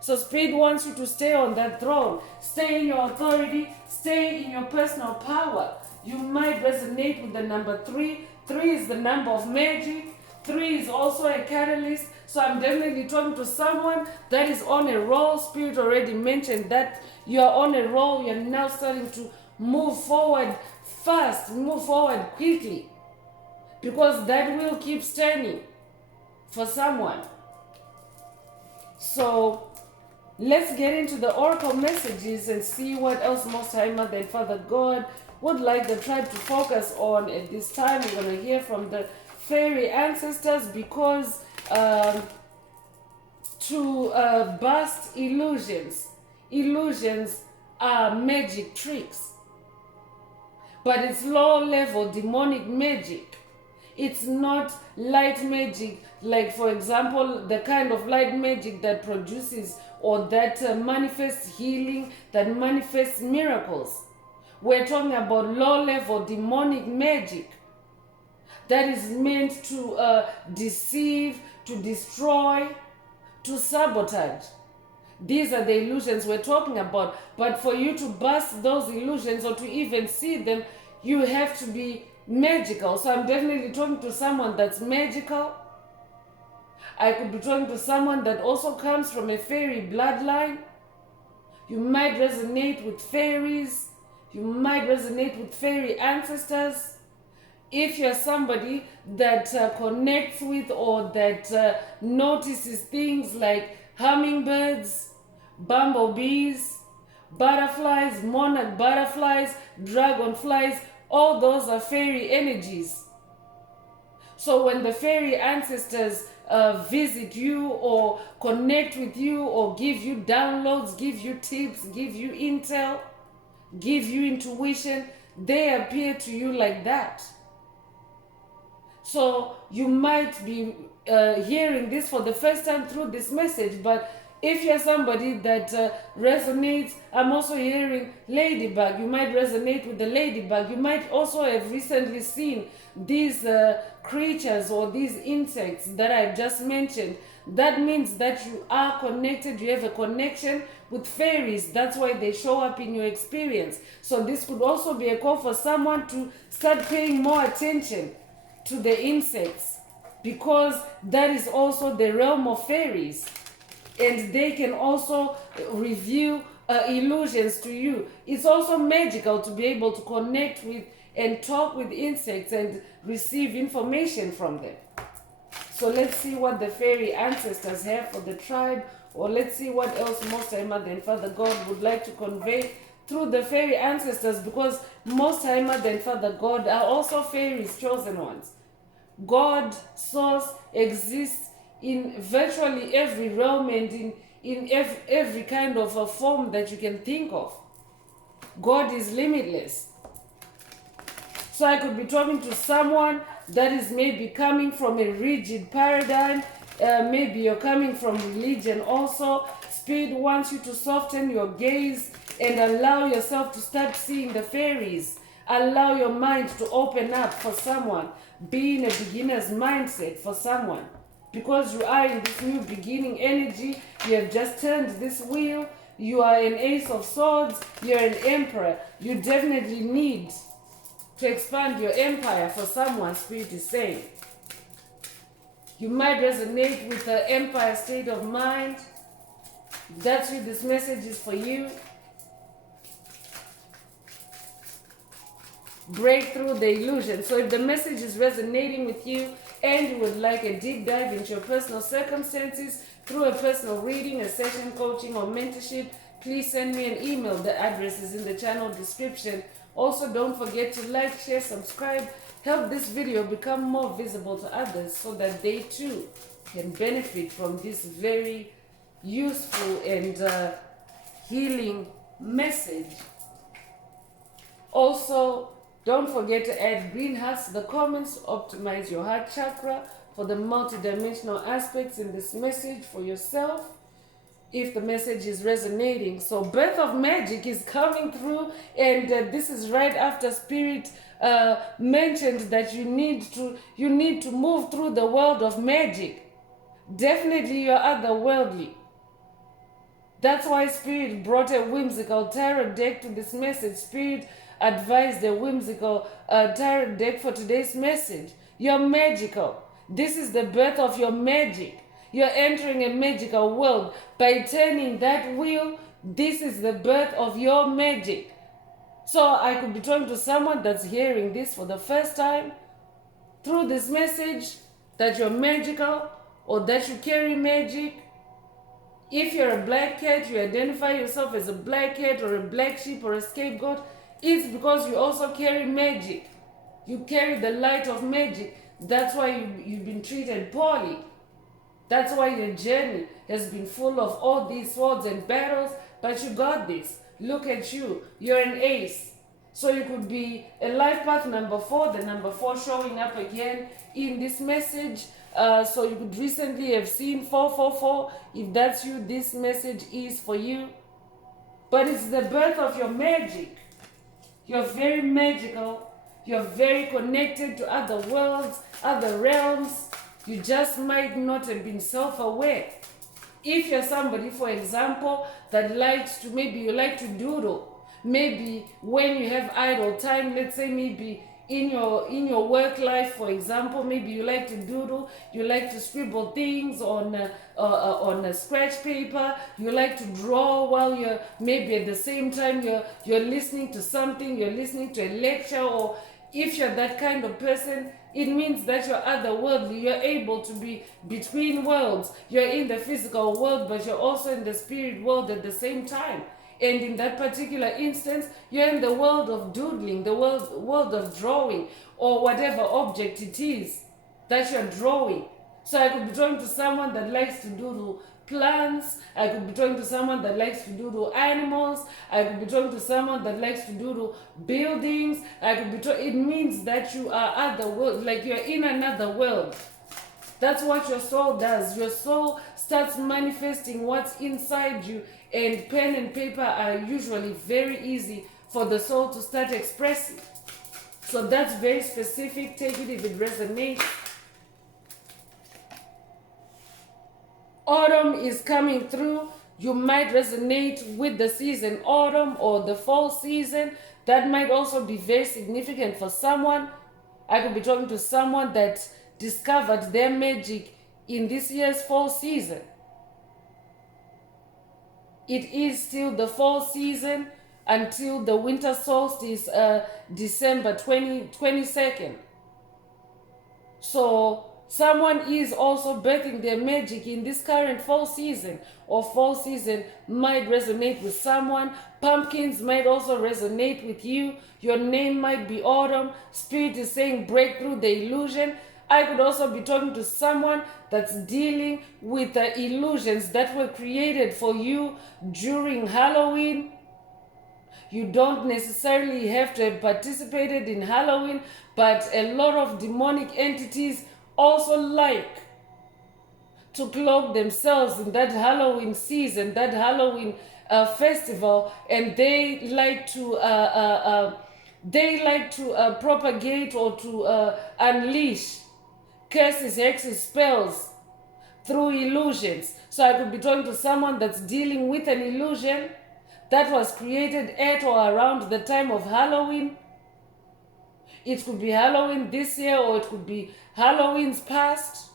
So Spirit wants you to stay on that throne, stay in your authority, stay in your personal power. You might resonate with the number 3. 3 is the number of magic. 3 is also a catalyst. So I'm definitely talking to someone that is on a roll. Spirit already mentioned that you are on a roll. You're now starting to move forward fast, move forward quickly, because that wheel keeps turning for someone. So let's get into the oracle messages and see what else Most High Mother and Father God would like the tribe to focus on at this time. We're going to hear from the fairy ancestors, because to bust illusions. Illusions are magic tricks, but it's low-level demonic magic. It's not light magic, like, for example, the kind of light magic that produces or that manifests healing, that manifests miracles. We're talking about low-level demonic magic that is meant to deceive, to destroy, to sabotage. These are the illusions we're talking about. But for you to bust those illusions or to even see them, you have to be magical. So I'm definitely talking to someone that's magical. I could be talking to someone that also comes from a fairy bloodline. You might resonate with fairies. You might resonate with fairy ancestors. If you're somebody that connects with or that notices things like hummingbirds, bumblebees, butterflies, monarch butterflies, dragonflies, all those are fairy energies. So when the fairy ancestors visit you or connect with you or give you downloads, give you tips, give you intel, give you intuition, they appear to you like that. So you might be hearing this for the first time through this message, but If you're somebody that resonates, I'm also hearing ladybug. You might resonate with the ladybug. You might also have recently seen these creatures or these insects that I've just mentioned. That means that you are connected, you have a connection with fairies. That's why they show up in your experience. So this could also be a call for someone to start paying more attention to the insects, because that is also the realm of fairies. And they can also reveal illusions to you. It's also magical to be able to connect with and talk with insects and receive information from them. So let's see what the fairy ancestors have for the tribe, or let's see what else Most High Mother and Father God would like to convey through the fairy ancestors, because Most High Mother and Father God are also fairies, chosen ones. God, Source, exists in virtually every realm and in every kind of a form that you can think of. God is limitless. So I could be talking to someone that is maybe coming from a rigid paradigm. Maybe you're coming from religion also. Spirit wants you to soften your gaze and allow yourself to start seeing the fairies. Allow your mind to open up for someone. Be in a beginner's mindset for someone. Because you are in this new beginning energy, you have just turned this wheel, you are an ace of swords, you're an emperor. You definitely need to expand your empire for someone, Spirit is saying. You might resonate with the empire state of mind. That's who this message is for you. Break through the illusion. So if the message is resonating with you and you would like a deep dive into your personal circumstances through a personal reading, a session coaching, or mentorship, please send me an email. The address is in the channel description. Also, don't forget to like, share, subscribe. Help this video become more visible to others so that they too can benefit from this very useful and healing message. Also, don't forget to add green hearts to the comments to optimize your heart chakra for the multidimensional aspects in this message for yourself, if the message is resonating. So Birth of Magic is coming through, and this is right after Spirit mentioned that you need to move through the world of magic. Definitely you're otherworldly. That's why Spirit brought a whimsical tarot deck to this message. Spirit advised a whimsical tarot deck for today's message. You're magical. This is the birth of your magic. You're entering a magical world. By turning that wheel, this is the birth of your magic. So I could be talking to someone that's hearing this for the first time through this message, that you're magical or that you carry magic. If you're a black cat, you identify yourself as a black cat or a black sheep or a scapegoat, it's because you also carry magic. You carry the light of magic. That's why you've been treated poorly. That's why your journey has been full of all these swords and battles, but you got this. Look at you. You're an ace. So you could be a life path number 4, the number 4 showing up again in this message. So you could recently have seen 444. If that's you, this message is for you. But it's the birth of your magic. You're very magical. You're very connected to other worlds, other realms. You just might not have been self-aware. If you're somebody, for example, that likes to, maybe you like to doodle. Maybe when you have idle time, let's say maybe in your work life, for example, maybe you like to doodle, you like to scribble things on a scratch paper, you like to draw while you're maybe at the same time you're listening to something, you're listening to a lecture, or if you're that kind of person, it means that you're otherworldly. You're able to be between worlds. You're in the physical world, but you're also in the spirit world at the same time. And in that particular instance, you're in the world of doodling, the world of drawing, or whatever object it is that you're drawing. So I could be talking to someone that likes to doodle plants. I could be talking to someone that likes to doodle animals. I could be talking to someone that likes to doodle buildings. I could be it means that you are other world, like you're in another world. That's what your soul does. Your soul starts manifesting what's inside you, and pen and paper are usually very easy for the soul to start expressing. So that's very specific. Take it if it resonates. Autumn is coming through. You might resonate with the season autumn or the fall season. That might also be very significant for someone. I could be talking to someone that discovered their magic in this year's fall season. It is still the fall season until the winter solstice, December 22nd. So someone is also birthing their magic in this current fall season, or fall season might resonate with someone. Pumpkins might also resonate with you. Your name might be autumn. Spirit is saying break through the illusion. I could also be talking to someone that's dealing with the illusions that were created for you during Halloween. You don't necessarily have to have participated in Halloween, but a lot of demonic entities also like to cloak themselves in that Halloween season, that Halloween festival, and they like to propagate or to unleash curses, hexes, spells through illusions. So I could be talking to someone that's dealing with an illusion that was created at or around the time of Halloween. It could be Halloween this year, or it could be Halloween's past.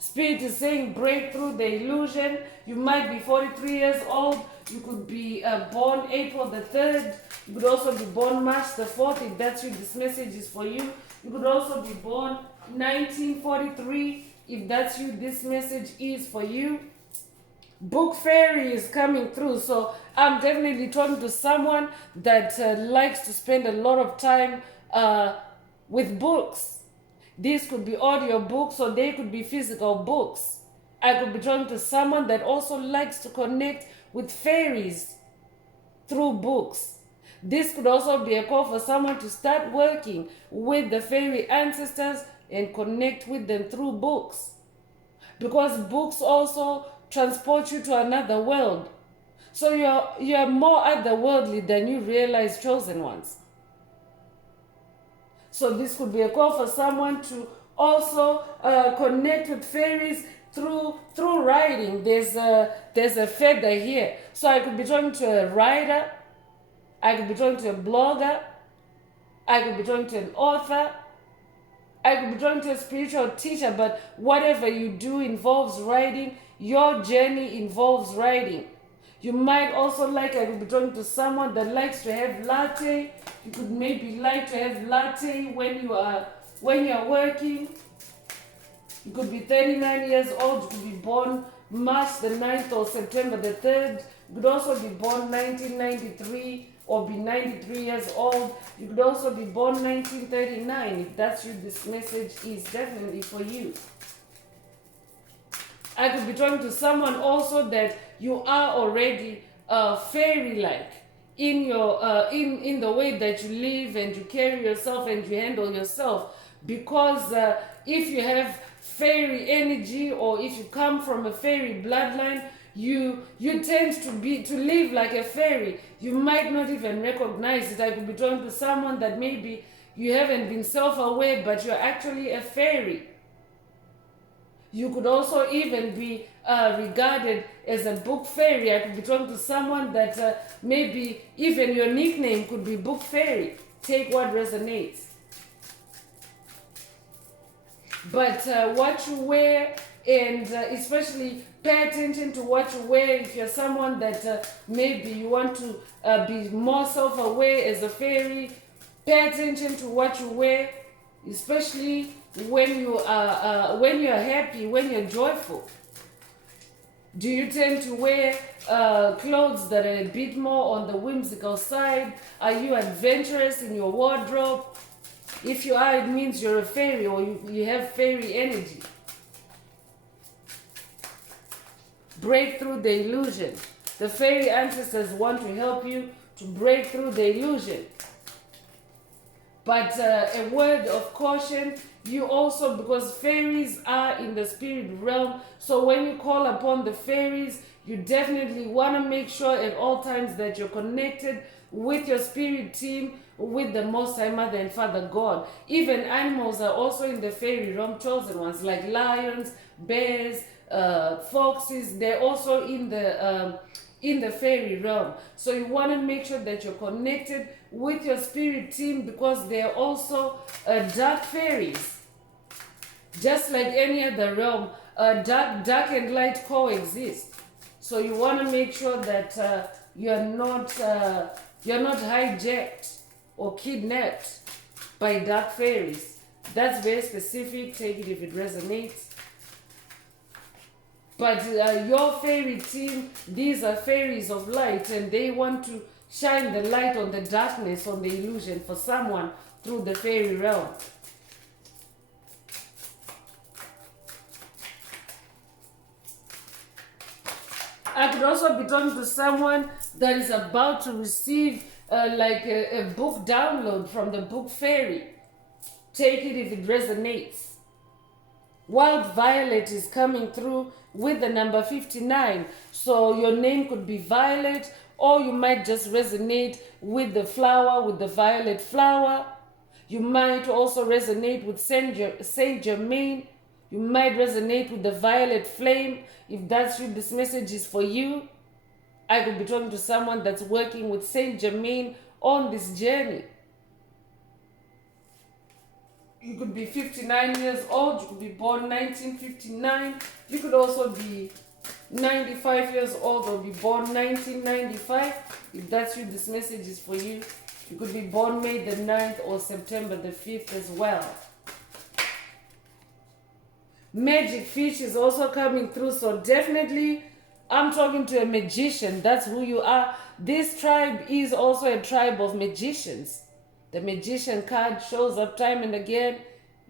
Spirit is saying break through the illusion. You might be 43 years old. You could be born April the 3rd. You could also be born March the 4th. If that's you, this message is for you. You could also be born 1943. If that's you, this message is for you. Book fairy is coming through. So I'm definitely talking to someone that likes to spend a lot of time with books. These could be audio books, or they could be physical books. I could be talking to someone that also likes to connect with fairies through books. This could also be a call for someone to start working with the fairy ancestors and connect with them through books. Because books also transport you to another world. So you're more otherworldly than you realize, chosen ones. So this could be a call for someone to also connect with fairies through writing. There's a feather here. So I could be talking to a writer. I could be talking to a blogger. I could be talking to an author. I could be talking to a spiritual teacher. But whatever you do involves writing. Your journey involves writing. You might also I could be talking to someone that likes to have latte. You could maybe like to have latte when you are working. You could be 39 years old. You could be born March the 9th or September the 3rd. You could also be born 1993 or be 93 years old. You could also be born 1939. If that's you, this message is definitely for you. I could be talking to someone also that you are already fairy-like in your in the way that you live and you carry yourself and you handle yourself. Because if you have fairy energy, or if you come from a fairy bloodline, you tend to live like a fairy. You might not even recognize it. I could be talking to someone that maybe you haven't been self-aware, but you're actually a fairy. You could also even be regarded as a book fairy. I could be talking to someone that maybe even your nickname could be book fairy. Take what resonates. But what you wear, and especially pay attention to what you wear. If you're someone that maybe you want to be more self-aware as a fairy, pay attention to what you wear, especially when you're happy, when you're joyful. Do you tend to wear clothes that are a bit more on the whimsical side? Are you adventurous in your wardrobe? If you are, it means you're a fairy, or you have fairy energy. Break through the illusion. The fairy ancestors want to help you to break through the illusion. But a word of caution, you also, because fairies are in the spirit realm, so when you call upon the fairies, you definitely want to make sure at all times that you're connected with your spirit team, with the Most High Mother and Father God. Even animals are also in the fairy realm, chosen ones like lions, bears, foxes. They're also in the fairy realm. So you want to make sure that you're connected with your spirit team, because they're also dark fairies. Just like any other realm, dark and light coexist. So you want to make sure that you're not hijacked or kidnapped by dark fairies. That's very specific. Take it if it resonates. But your fairy team, these are fairies of light, and they want to shine the light on the darkness, on the illusion for someone through the fairy realm. I could also be talking to someone that is about to receive like a book download from the book fairy. Take it if it resonates. Wild Violet is coming through with the number 59. So your name could be Violet, or you might just resonate with the flower, with the violet flower. You might also resonate with Saint Germain. You might resonate with the violet flame. If that's you, this message is for you. I could be talking to someone that's working with Saint Germain on this journey. You could be 59 years old. You could be born 1959. You could also be 95 years old or be born 1995. If that's you, this message is for you. You could be born May the 9th or September the 5th as well. Magic fish is also coming through, so definitely I'm talking to a magician. That's who you are. This tribe is also a tribe of magicians. The magician card shows up time and again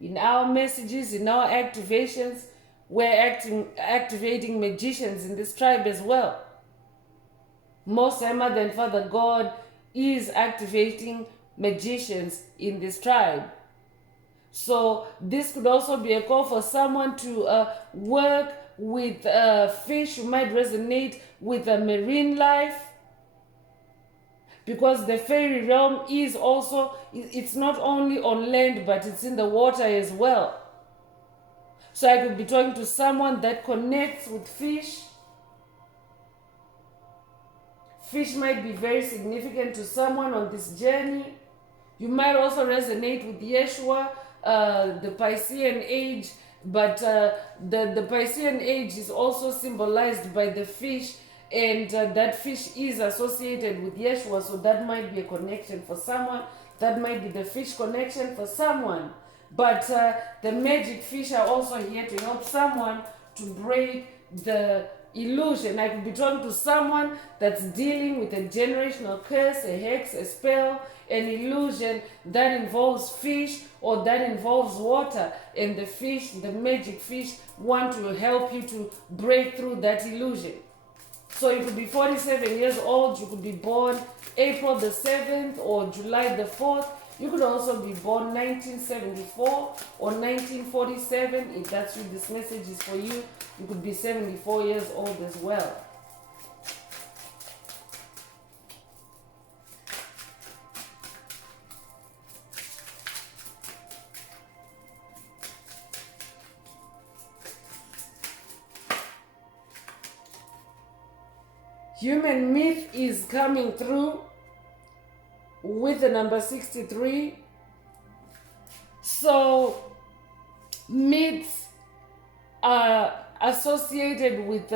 in our messages, in our activations. We're activating magicians in this tribe as well. Most High Mother and Father God is activating magicians in this tribe. So this could also be a call for someone to work with fish. You might resonate with a marine life, because the fairy realm is also, it's not only on land, but it's in the water as well. So I could be talking to someone that connects with fish. Fish might be very significant to someone on this journey. You might also resonate with Yeshua, the Piscean age, but the Piscean age is also symbolized by the fish, and that fish is associated with Yeshua, so that might be a connection for someone. That might be the fish connection for someone. But the magic fish are also here to help someone to break the illusion. I could be talking to someone that's dealing with a generational curse, a hex, a spell, an illusion that involves fish or that involves water. And the fish, the magic fish, want to help you to break through that illusion. So you could be 47 years old, you could be born April the 7th or July the 4th. You could also be born 1974 or 1947. If that's you, this message is for you. You could be 74 years old as well. Human myth is coming through with the number 63. So myths are associated with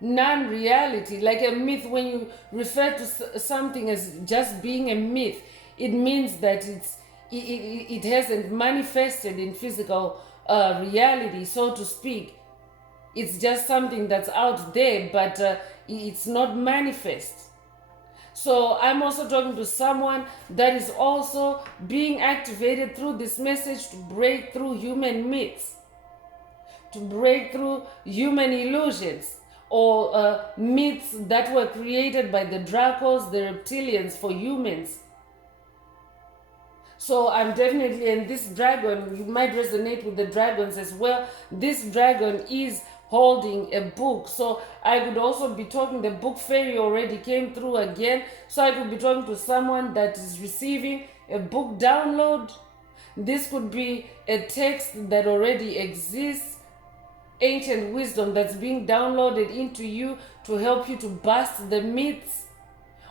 non-reality. Like a myth, when you refer to something as just being a myth, it means that it hasn't manifested in physical reality, so to speak. It's just something that's out there, but it's not manifest. So I'm also talking to someone that is also being activated through this message to break through human myths, to break through human illusions, or myths that were created by the Dracos, the reptilians, for humans. So I'm definitely, and this dragon, you might resonate with the dragons as well. This dragon is holding a book. So I could also be talking, the book fairy already came through again. So I could be talking to someone that is receiving a book download. This could be a text that already exists, ancient wisdom that's being downloaded into you to help you to bust the myths.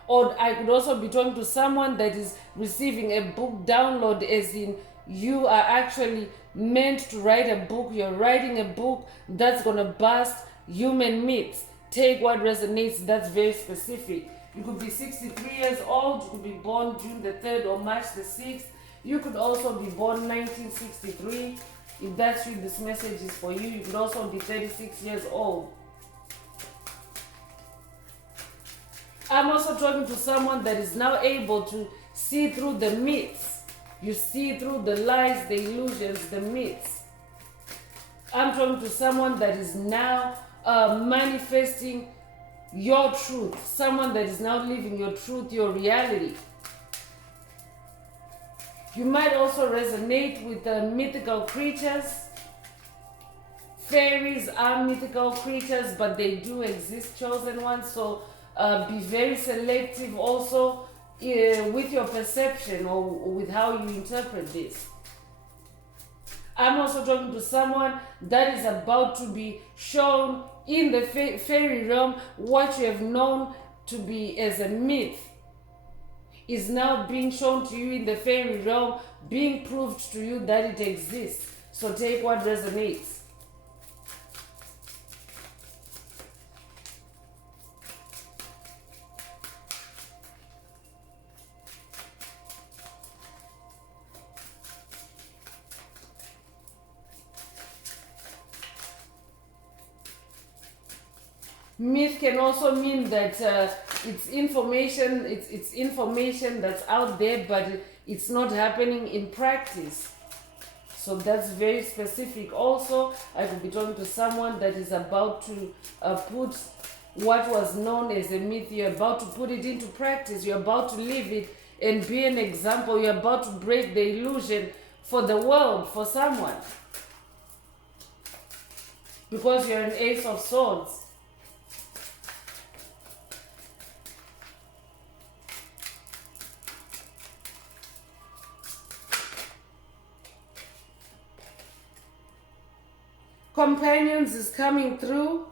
Or I could also be talking to someone that is receiving a book download, as in you are actually meant to write a book. You're writing a book that's going to bust human myths. Take what resonates. That's very specific. You could be 63 years old. You could be born June the 3rd or March the 6th. You could also be born 1963. If that's you, this message is for you. You could also be 36 years old. I'm also talking to someone that is now able to see through the myths. You see through the lies, the illusions, the myths. I'm talking to someone that is now manifesting your truth. Someone that is now living your truth, your reality. You might also resonate with mythical creatures. Fairies are mythical creatures, but they do exist, chosen ones. So be very selective also with your perception or with how you interpret this. I'm also talking to someone that is about to be shown in the fairy realm. What you have known to be as a myth is now being shown to you in the fairy realm, being proved to you that it exists. So take what resonates. Myth can also mean that it's information that's out there, but it's not happening in practice. So that's very specific. Also, I could be talking to someone that is about to put what was known as a myth. You're about to put it into practice. You're about to live it and be an example. You're about to break the illusion for the world, for someone. Because you're an Ace of Swords. Companions is coming through,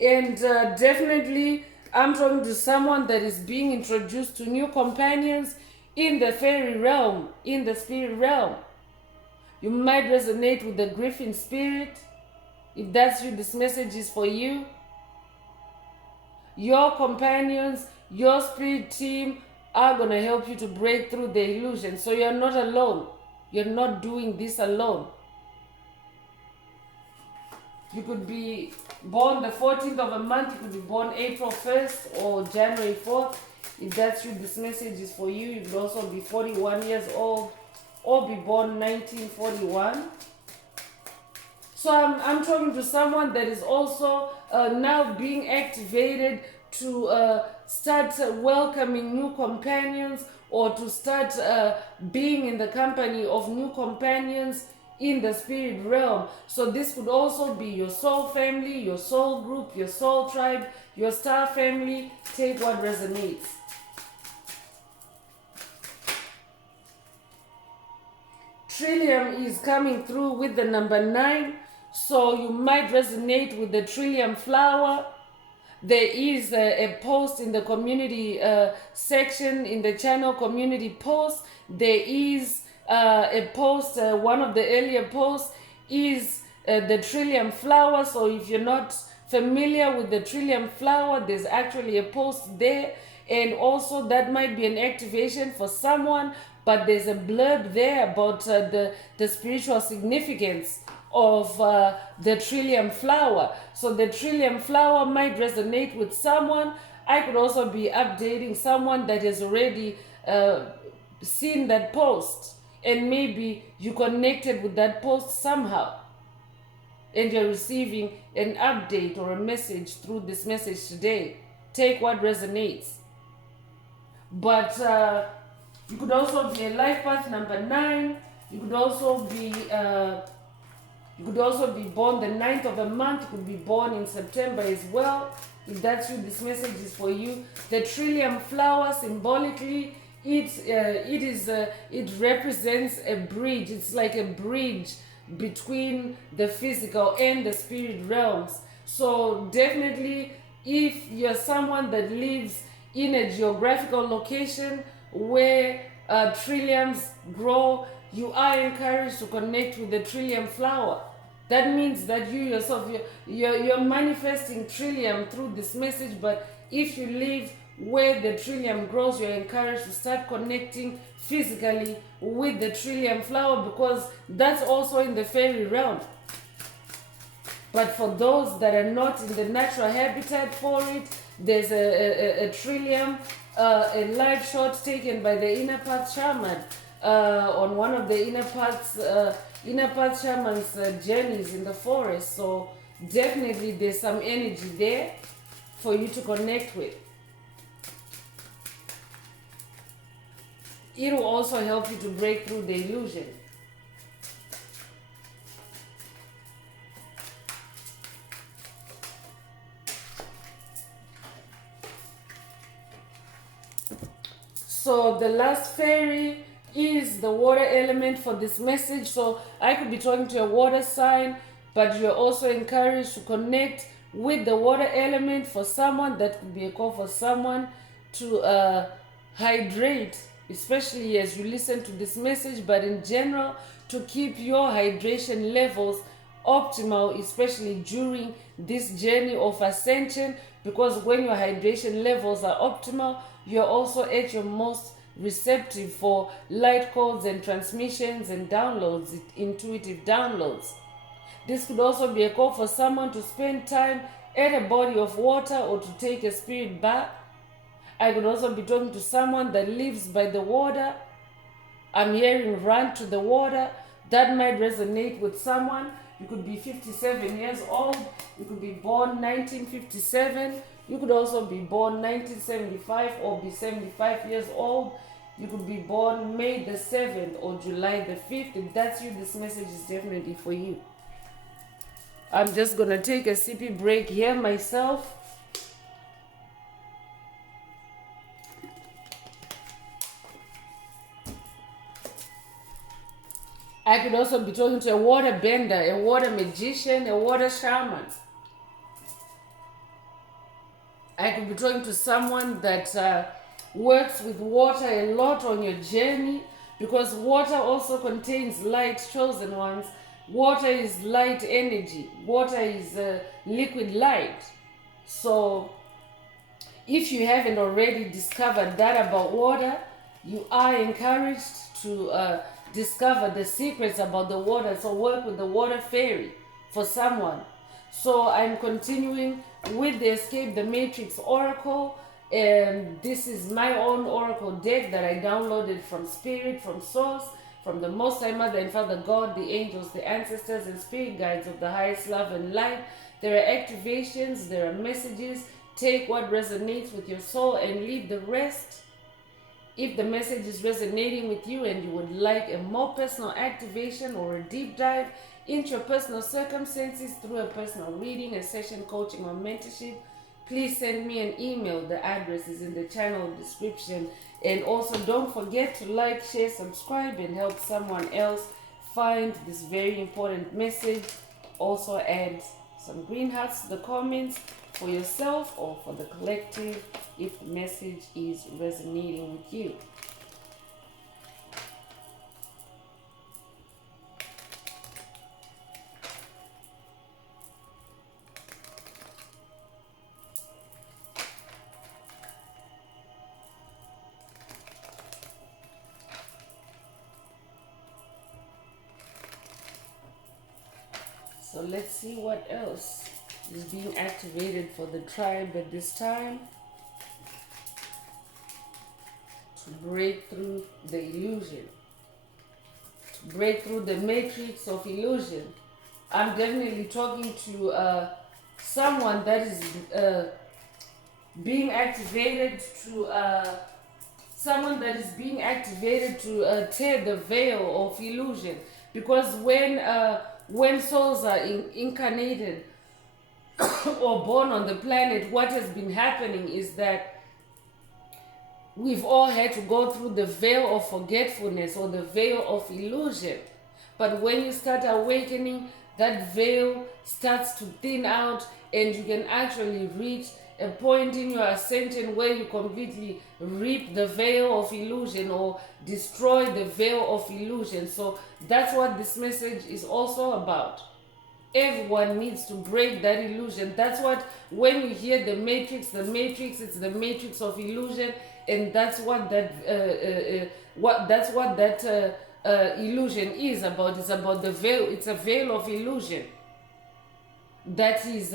and definitely I'm talking to someone that is being introduced to new companions in the fairy realm, in the spirit realm. You might resonate with the griffin spirit. If that's you, this message is for you. Your companions, your spirit team are going to help you to break through the illusion. So you're not alone. You're not doing this alone. You could be born the 14th of a month. You could be born April 1st or January 4th. If that's you, this message is for you. You could also be 41 years old or be born 1941. So I'm talking to someone that is also now being activated to start welcoming new companions, or to start being in the company of new companions in the spirit realm. So this could also be your soul family, your soul group, your soul tribe, your star family. Take what resonates. Trillium is coming through with the number 9. So you might resonate with the trillium flower. There is a post in the community section, in the channel community post. There is a post, one of the earlier posts is the trillium flower. So if you're not familiar with the trillium flower, there's actually a post there. And also that might be an activation for someone, but there's a blurb there about the spiritual significance of the trillium flower. So the trillium flower might resonate with someone. I could also be updating someone that has already seen that post, and maybe you connected with that post somehow, and you're receiving an update or a message through this message today. Take what resonates. But You could also be a life path number 9. You could also be born the 9th of a month. You could be born in September as well. If that's you, this message is for you. The trillium flower, symbolically, it represents a bridge. It's like a bridge between the physical and the spirit realms. So definitely, if you're someone that lives in a geographical location where trilliums grow, you are encouraged to connect with the trillium flower. That means that you yourself, you're manifesting trillium through this message. But if you live where the trillium grows, you're encouraged to start connecting physically with the trillium flower, because that's also in the fairy realm. But for those that are not in the natural habitat for it, there's a trillium, a live shot taken by the inner path shaman on one of the inner path shaman's journeys in the forest. So definitely there's some energy there for you to connect with. It will also help you to break through the illusion. So the last fairy is the water element for this message. So I could be talking to a water sign, but you're also encouraged to connect with the water element. For someone, that could be a call for someone to hydrate, especially as you listen to this message, but in general, to keep your hydration levels optimal, especially during this journey of ascension, because when your hydration levels are optimal, you're also at your most receptive for light codes and transmissions and downloads, intuitive downloads. This could also be a call for someone to spend time at a body of water or to take a spirit bath. I could also be talking to someone that lives by the water. I'm hearing run to the water. That might resonate with someone. You could be 57 years old. You could be born 1957. You could also be born 1975 or be 75 years old. You could be born May the 7th or July the 5th. If that's you, this message is definitely for you. I'm just going to take a sippy break here myself. I could also be talking to a water bender, a water magician, a water shaman. I could be talking to someone that works with water a lot on your journey, because water also contains light, chosen ones. Water is light energy. Water is liquid light. So if you haven't already discovered that about water, you are encouraged to discover the secrets about the water. So work with the water fairy for someone. So I'm continuing with the Escape the Matrix Oracle, and this is my own oracle deck that I downloaded from Spirit, from Source, from the Most High Mother and Father God, the angels, the ancestors, and spirit guides of the highest love and light. There are activations, there are messages. Take what resonates with your soul and leave the rest. If the message is resonating with you and you would like a more personal activation or a deep dive into your personal circumstances through a personal reading, a session coaching, or mentorship, please send me an email. The address is in the channel description. And also don't forget to like, share, subscribe, and help someone else find this very important message. Also add some green hearts to the comments for yourself or for the collective if the message is resonating with you. So let's see what else is being activated for the tribe at this time to break through the illusion, to break through the matrix of illusion. I'm definitely talking to someone that is being activated to someone that is being activated to tear the veil of illusion. Because when souls are incarnated or born on the planet, what has been happening is that we've all had to go through the veil of forgetfulness or the veil of illusion. But when you start awakening, that veil starts to thin out, and you can actually reach a point in your ascension where you completely rip the veil of illusion or destroy the veil of illusion. So that's what this message is also about. Everyone needs to break that illusion. That's what, when you hear the matrix, it's the matrix of illusion, and that's what that illusion is about. It's about the veil. It's a veil of illusion that is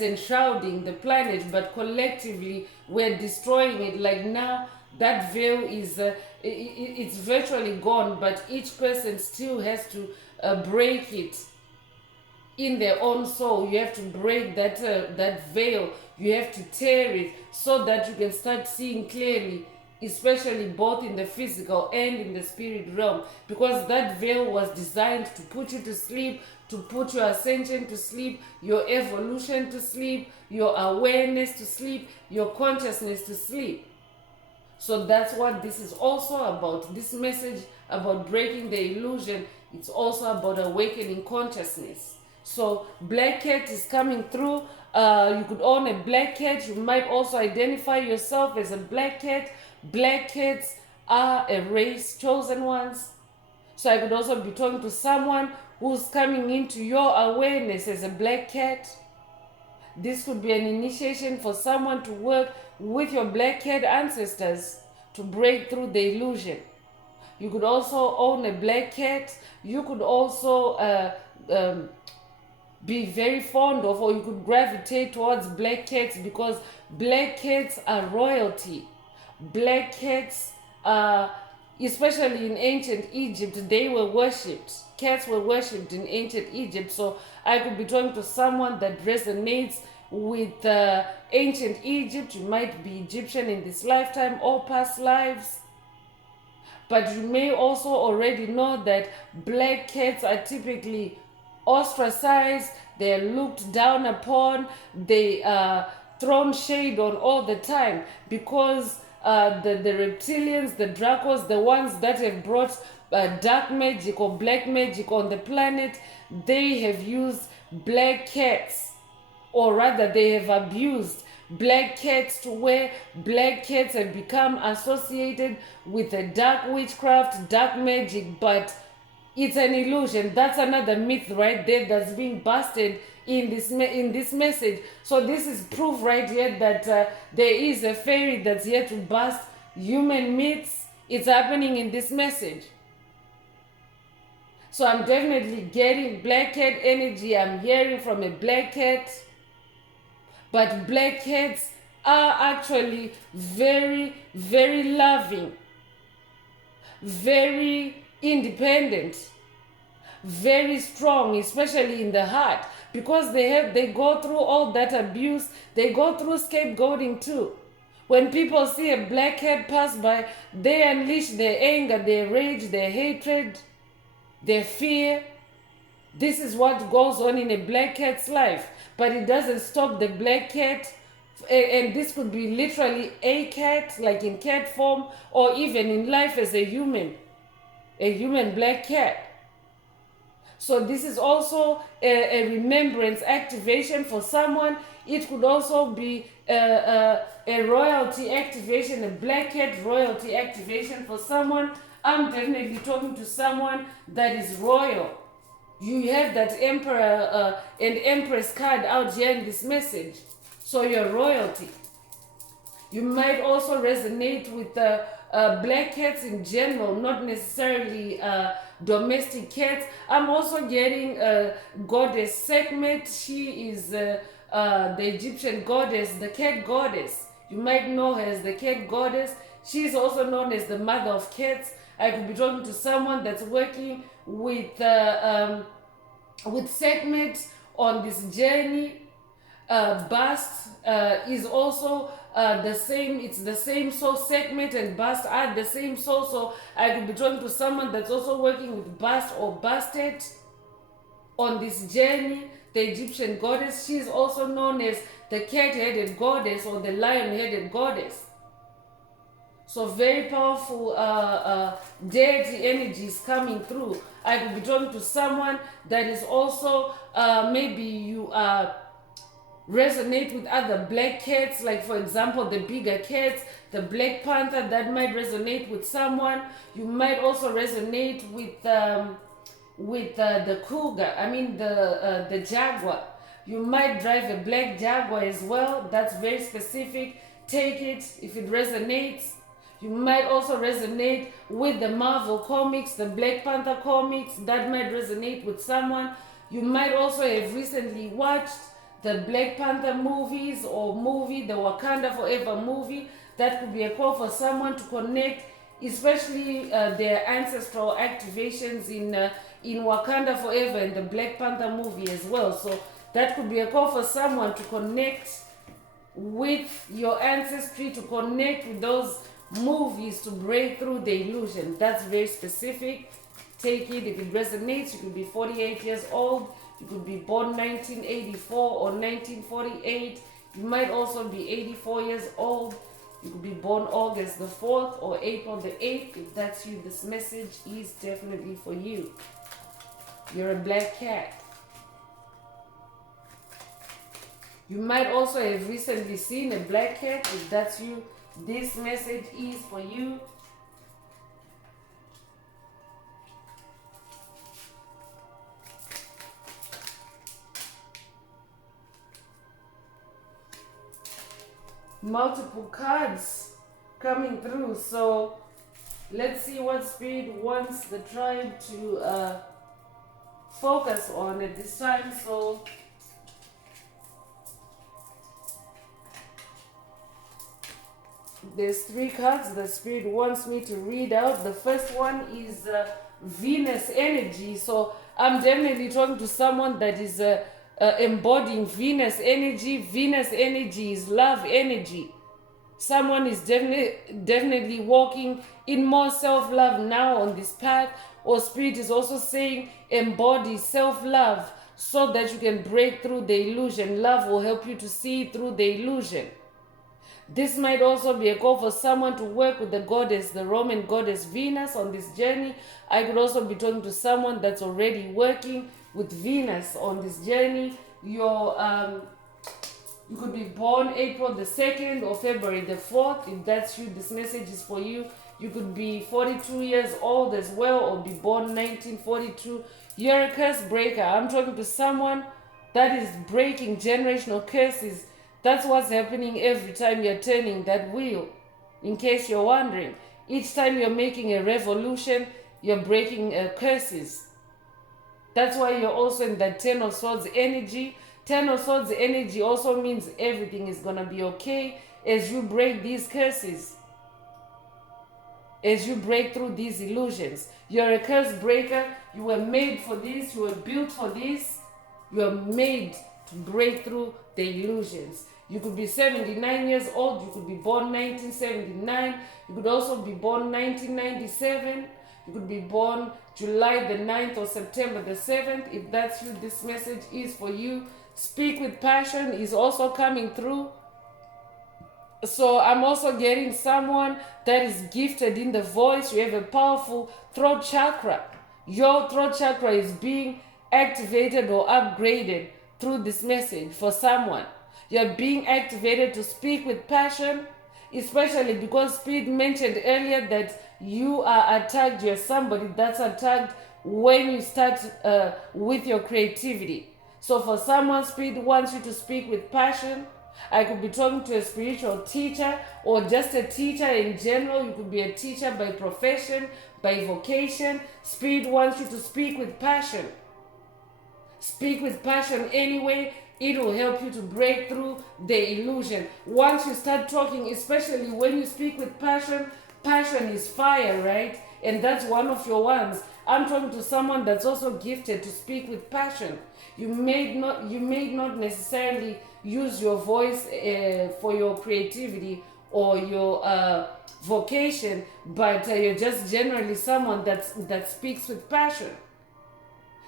enshrouding the planet, but collectively we're destroying it. Like now, that veil is it's virtually gone, but each person still has to break it in their own soul. You have to break that veil. You have to tear it so that you can start seeing clearly, especially both in the physical and in the spirit realm, because that veil was designed to put you to sleep, to put your ascension to sleep, your evolution to sleep, your awareness to sleep, your consciousness to sleep. So that's what this is also about. This message about breaking the illusion, it's also about awakening consciousness. So black cat is coming through. You could own a black cat. You might also identify yourself as a black cat. Black cats are a race, chosen ones. So I could also be talking to someone who's coming into your awareness as a black cat. This could be an initiation for someone to work with your black cat ancestors to break through the illusion. You could also own a black cat. You could also be very fond of, or you could gravitate towards black cats, because black cats are royalty. Black cats, especially in ancient Egypt, they were worshipped. Cats were worshipped in ancient Egypt. So I could be talking to someone that resonates with ancient Egypt. You might be Egyptian in this lifetime or past lives. But you may also already know that black cats are typically ostracized, they're looked down upon, they are thrown shade on all the time, because the reptilians, the Dracos, the ones that have brought dark magic or black magic on the planet, they have used black cats, or rather they have abused black cats, to where black cats have become associated with the dark witchcraft, dark magic, but it's an illusion. That's another myth right there that's being busted in this message. So this is proof right here that there is a fairy that's here to bust human myths. It's happening in this message. So I'm definitely getting black cat energy. I'm hearing from a black cat. But black cats are actually very, very loving, very independent, very strong, especially in the heart, because they go through all that abuse. They go through scapegoating too. When people see a black cat pass by, they unleash their anger, their rage, their hatred, their fear. This is what goes on in a black cat's life. But it doesn't stop the black cat, and this could be literally a cat, like in cat form, or even in life as a human black cat. So this is also a remembrance activation for someone. It could also be a royalty activation, a black cat royalty activation for someone. I'm definitely talking to someone that is royal. You have that emperor and empress card out here in this message. So you're royalty. You might also resonate with black cats in general, not necessarily domestic cats. I'm also getting goddess Sekhmet. She is the Egyptian goddess, the cat goddess. You might know her as the cat goddess. She's also known as the mother of cats. I could be talking to someone that's working with Sekhmet on this journey. Bast is also it's the same soul segment and bust are the same soul. So I could be talking to someone that's also working with bust or busted on this journey. The Egyptian goddess, she is also known as the cat-headed goddess or the lion-headed goddess. So very powerful deity energies coming through. I could be talking to someone that is also maybe you resonate with other black cats, like for example the bigger cats, the Black Panther, that might resonate with someone. You might also resonate with the cougar, I mean the jaguar. You might drive a black jaguar as well. That's very specific. Take it if it resonates. You might also resonate with the Marvel comics, the Black Panther comics. That might resonate with someone. You might also have recently watched the Black Panther movies or the Wakanda Forever movie. That could be a call for someone to connect, especially their ancestral activations in Wakanda Forever and the Black Panther movie as well. So that could be a call for someone to connect with your ancestry, to connect with those movies, to break through the illusion. That's very specific. Take it if it resonates. You could be 48 years old. You could be born 1984 or 1948. You might also be 84 years old. You could be born August the 4th or April the 8th. If that's you, this message is definitely for you. You're a black cat. You might also have recently seen a black cat. If that's you, this message is for you. Multiple cards coming through. So let's see what Spirit wants the tribe to focus on at this time. So there's 3 cards that Spirit wants me to read out. The first one is Venus energy. So I'm definitely talking to someone that is embodying Venus energy. Venus energy is love energy. Someone is definitely walking in more self-love now on this path. Or Spirit is also saying embody self-love so that you can break through the illusion. Love will help you to see through the illusion. This might also be a call for someone to work with the goddess, the Roman goddess Venus on this journey. I could also be talking to someone that's already working with Venus on this journey. You could be born April the 2nd or February the 4th. If that's you, this message is for you. You could be 42 years old as well or be born 1942. You're a curse breaker. I'm talking to someone that is breaking generational curses. That's what's happening every time you're turning that wheel. In case you're wondering, each time you're making a revolution, you're breaking curses. That's why you're also in that 10 of Swords energy. 10 of Swords energy also means everything is going to be okay as you break these curses. As you break through these illusions. You're a curse breaker. You were made for this. You were built for this. You are made to break through the illusions. You could be 79 years old. You could be born 1979. You could also be born 1997. You could be born July the 9th or September the 7th. If that's you, this message is for you. Speak with passion is also coming through. So I'm also getting someone that is gifted in the voice. You have a powerful throat chakra. Your throat chakra is being activated or upgraded through this message for someone. You're being activated to speak with passion, especially because Spirit mentioned earlier that you are attacked. You're somebody that's attacked when you start with your creativity. So for someone, Spirit wants you to speak with passion. I could be talking to a spiritual teacher or just a teacher in general. You could be a teacher by profession, by vocation. Spirit wants you to speak with passion. Speak with passion anyway. It will help you to break through the illusion. Once you start talking, especially when you speak with passion, passion is fire, right? And that's one of your ones. I'm talking to someone that's also gifted to speak with passion. You may not necessarily use your voice for your creativity or your vocation, but you're just generally someone that speaks with passion.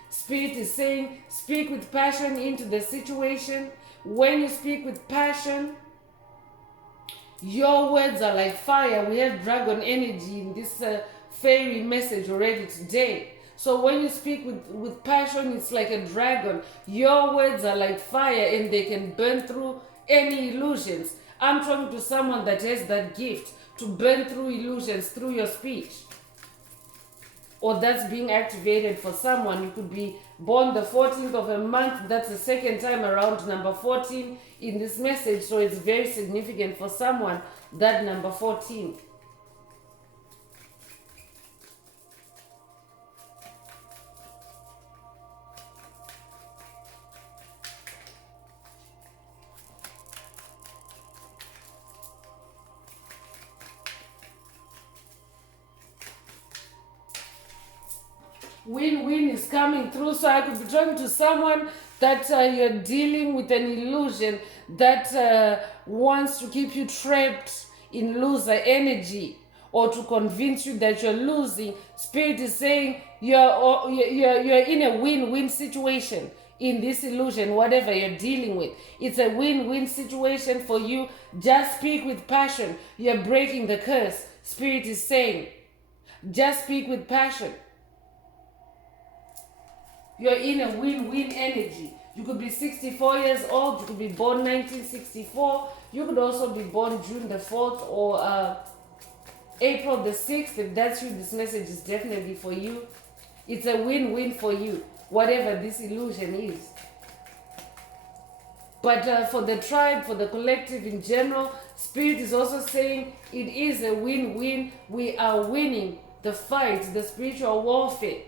Spirit is saying, speak with passion into the situation. When you speak with passion, your words are like fire. We have dragon energy in this fairy message already today. So when you speak with passion, it's like a dragon. Your words are like fire and they can burn through any illusions. I'm talking to someone that has that gift to burn through illusions through your speech. Or that's being activated for someone. You could be born the 14th of a month. That's the second time around number 14 in this message. So it's very significant for someone, that number 14. Win-win is coming through. So I could be talking to someone that you're dealing with an illusion that wants to keep you trapped in loser energy or to convince you that you're losing. Spirit is saying you're in a win-win situation in this illusion, whatever you're dealing with. It's a win-win situation for you. Just speak with passion. You're breaking the curse. Spirit is saying, just speak with passion. You're in a win-win energy. You could be 64 years old. You could be born 1964. You could also be born June the 4th or April the 6th. If that's you, this message is definitely for you. It's a win-win for you, whatever this illusion is. But for the tribe, for the collective in general, Spirit is also saying it is a win-win. We are winning the fight, the spiritual warfare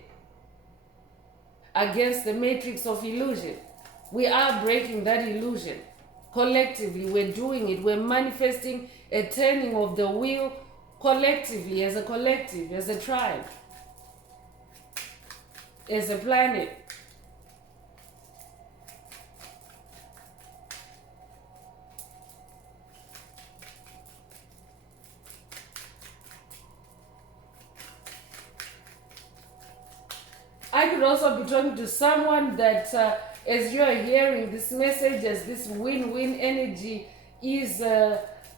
against the matrix of illusion. We are breaking that illusion. Collectively, we're doing it. We're manifesting a turning of the wheel collectively, as a collective, as a tribe, as a planet. I could also be talking to someone that as you are hearing this message, as this win-win energy is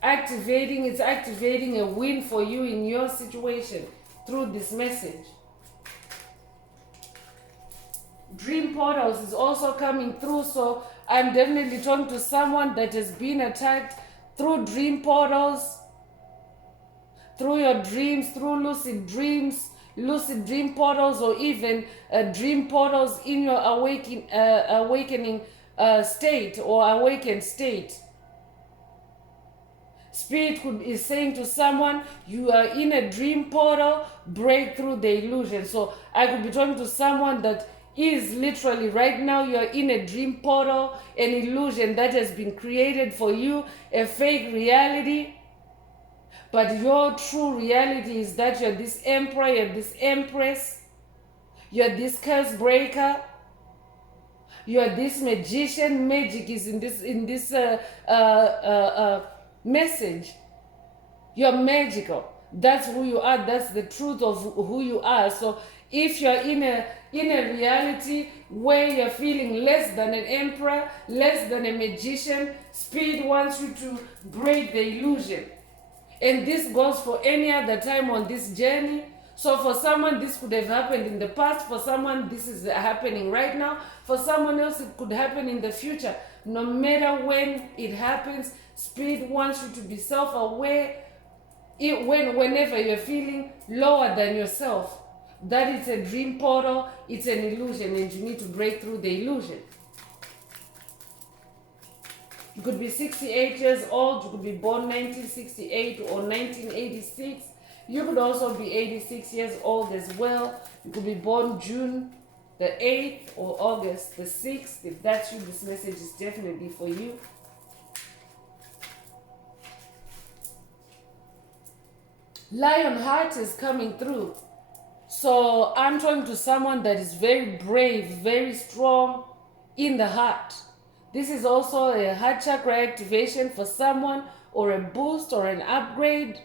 activating, it's activating a win for you in your situation through this message. Dream portals is also coming through, so I'm definitely talking to someone that has been attacked through dream portals, through your dreams, through lucid dream portals, or even dream portals in your awakening state or awakened state. Spirit is saying to someone, you are in a dream portal, break through the illusion. So I could be talking to someone that is literally right now, you're in a dream portal, an illusion that has been created for you, a fake reality. But your true reality is that you're this emperor, you're this empress, you're this curse breaker, you're this magician. Magic is in this message. You're magical. That's who you are. That's the truth of who you are. So if you're in a reality where you're feeling less than an emperor, less than a magician, Spirit wants you to break the illusion. And this goes for any other time on this journey. So for someone, this could have happened in the past. For someone, this is happening right now. For someone else, it could happen in the future. No matter when it happens, Spirit wants you to be self-aware whenever you're feeling lower than yourself. That it's a dream portal, it's an illusion, and you need to break through the illusion. You could be 68 years old, you could be born 1968 or 1986. You could also be 86 years old as well. You could be born June the 8th or August the 6th. If that's you, this message is definitely for you. Lion heart is coming through. So I'm talking to someone that is very brave, very strong in the heart. This is also a heart chakra activation for someone, or a boost or an upgrade.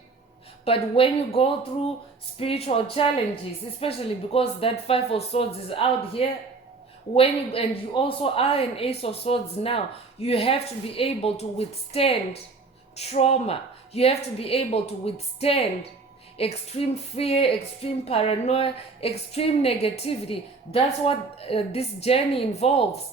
But when you go through spiritual challenges, especially because that Five of Swords is out here, and you also are an Ace of Swords now, you have to be able to withstand trauma. You have to be able to withstand extreme fear, extreme paranoia, extreme negativity. That's what this journey involves.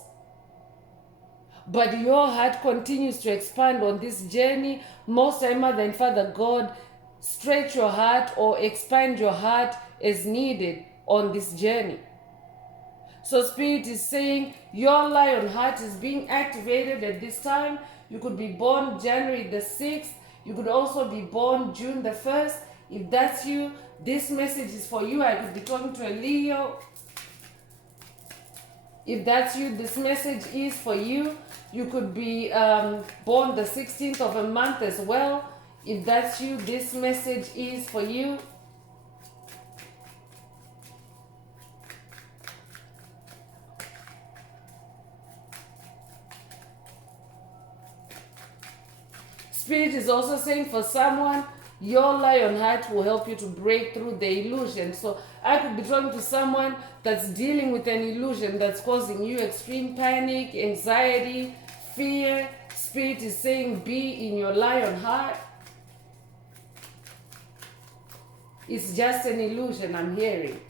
But your heart continues to expand on this journey. Most time, Mother and Father God stretch your heart or expand your heart as needed on this journey. So Spirit is saying your lion heart is being activated at this time. You could be born January the 6th. You could also be born June the 1st. If that's you, this message is for you. I could be talking to a Leo. If that's you, this message is for you. You could be born the 16th of a month as well. If that's you, this message is for you. Spirit is also saying for someone, your lion heart will help you to break through the illusion. So I could be talking to someone that's dealing with an illusion that's causing you extreme panic, anxiety, fear. Spirit is saying be in your lion heart. It's just an illusion, I'm hearing.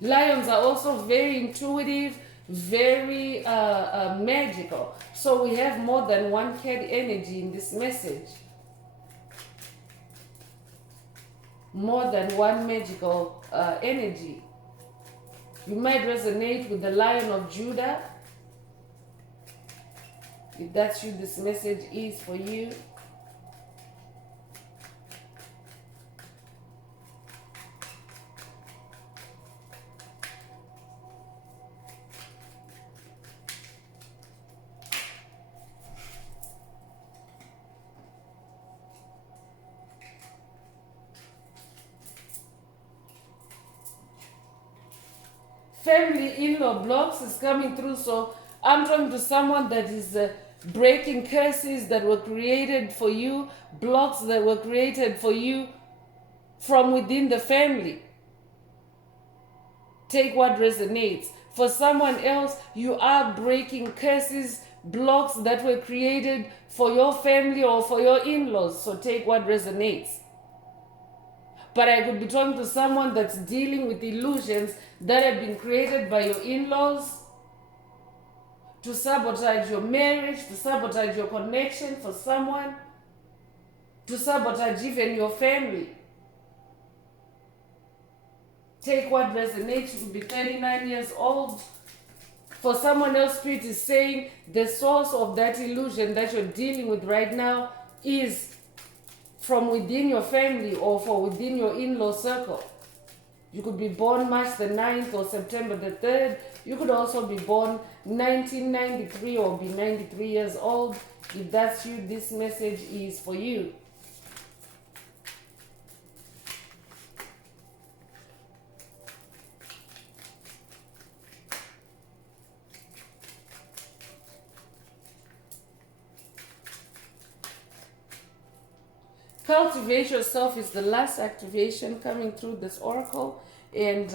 Lions are also very intuitive, very magical. So we have more than one cat energy in this message. More than one magical energy. You might resonate with the Lion of Judah. If that's you, this message is for you. Family in-law blocks is coming through, so I'm talking to someone that is breaking curses that were created for you, blocks that were created for you from within the family. Take what resonates. For someone else, you are breaking curses, blocks that were created for your family or for your in-laws, so take what resonates. But I could be talking to someone that's dealing with illusions that have been created by your in-laws to sabotage your marriage, to sabotage your connection for someone, to sabotage even your family. Take what resonates. You could be 39 years old. For someone else, Spirit is saying the source of that illusion that you're dealing with right now is from within your family or for within your in-law circle. You could be born March the 9th or September the 3rd. You could also be born 1993 or be 93 years old. If that's you, this message is for you. Cultivate yourself is the last activation coming through this oracle, and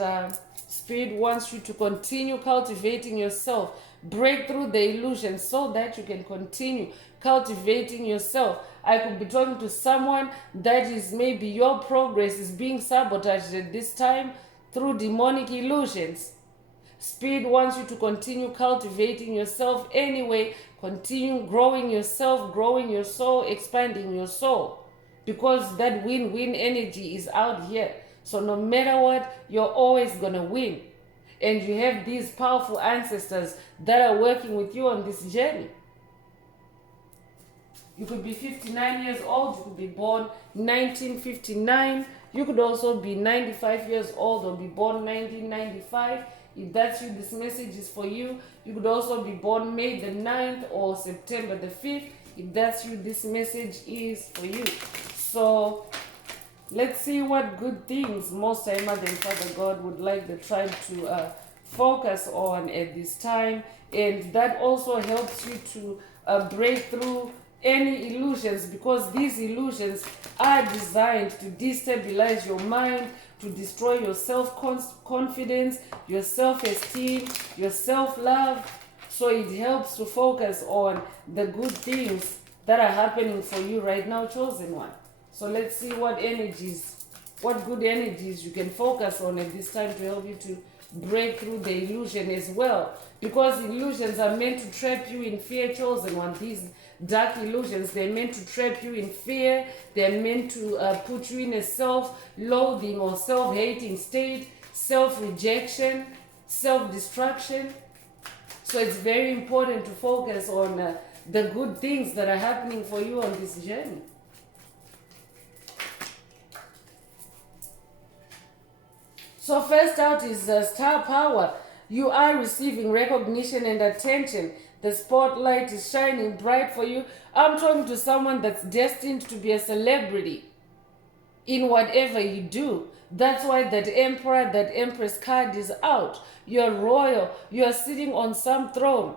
Spirit wants you to continue cultivating yourself. Break through the illusion so that you can continue cultivating yourself. I could be talking to someone that is maybe your progress is being sabotaged at this time through demonic illusions. Spirit wants you to continue cultivating yourself anyway. Continue growing yourself, growing your soul, expanding your soul. Because that win-win energy is out here. So no matter what, you're always going to win. And you have these powerful ancestors that are working with you on this journey. You could be 59 years old. You could be born 1959. You could also be 95 years old or be born 1995. If that's you, this message is for you. You could also be born May the 9th or September the 5th. If that's you, this message is for you. So let's see what good things Most High Mother and Father God would like the tribe to focus on at this time, and that also helps you to break through any illusions, because these illusions are designed to destabilize your mind, to destroy your self-confidence, your self-esteem, your self-love. So it helps to focus on the good things that are happening for you right now, chosen one. So let's see what good energies you can focus on at this time to help you to break through the illusion as well. Because illusions are meant to trap you in fear, chosen one. These dark illusions, they're meant to trap you in fear. They're meant to put you in a self-loathing or self-hating state, self-rejection, self-destruction. So it's very important to focus on the good things that are happening for you on this journey. So first out is star power. You are receiving recognition and attention. The spotlight is shining bright for you. I'm talking to someone that's destined to be a celebrity in whatever you do. That's why that emperor, that empress card is out. You're royal. You're sitting on some throne.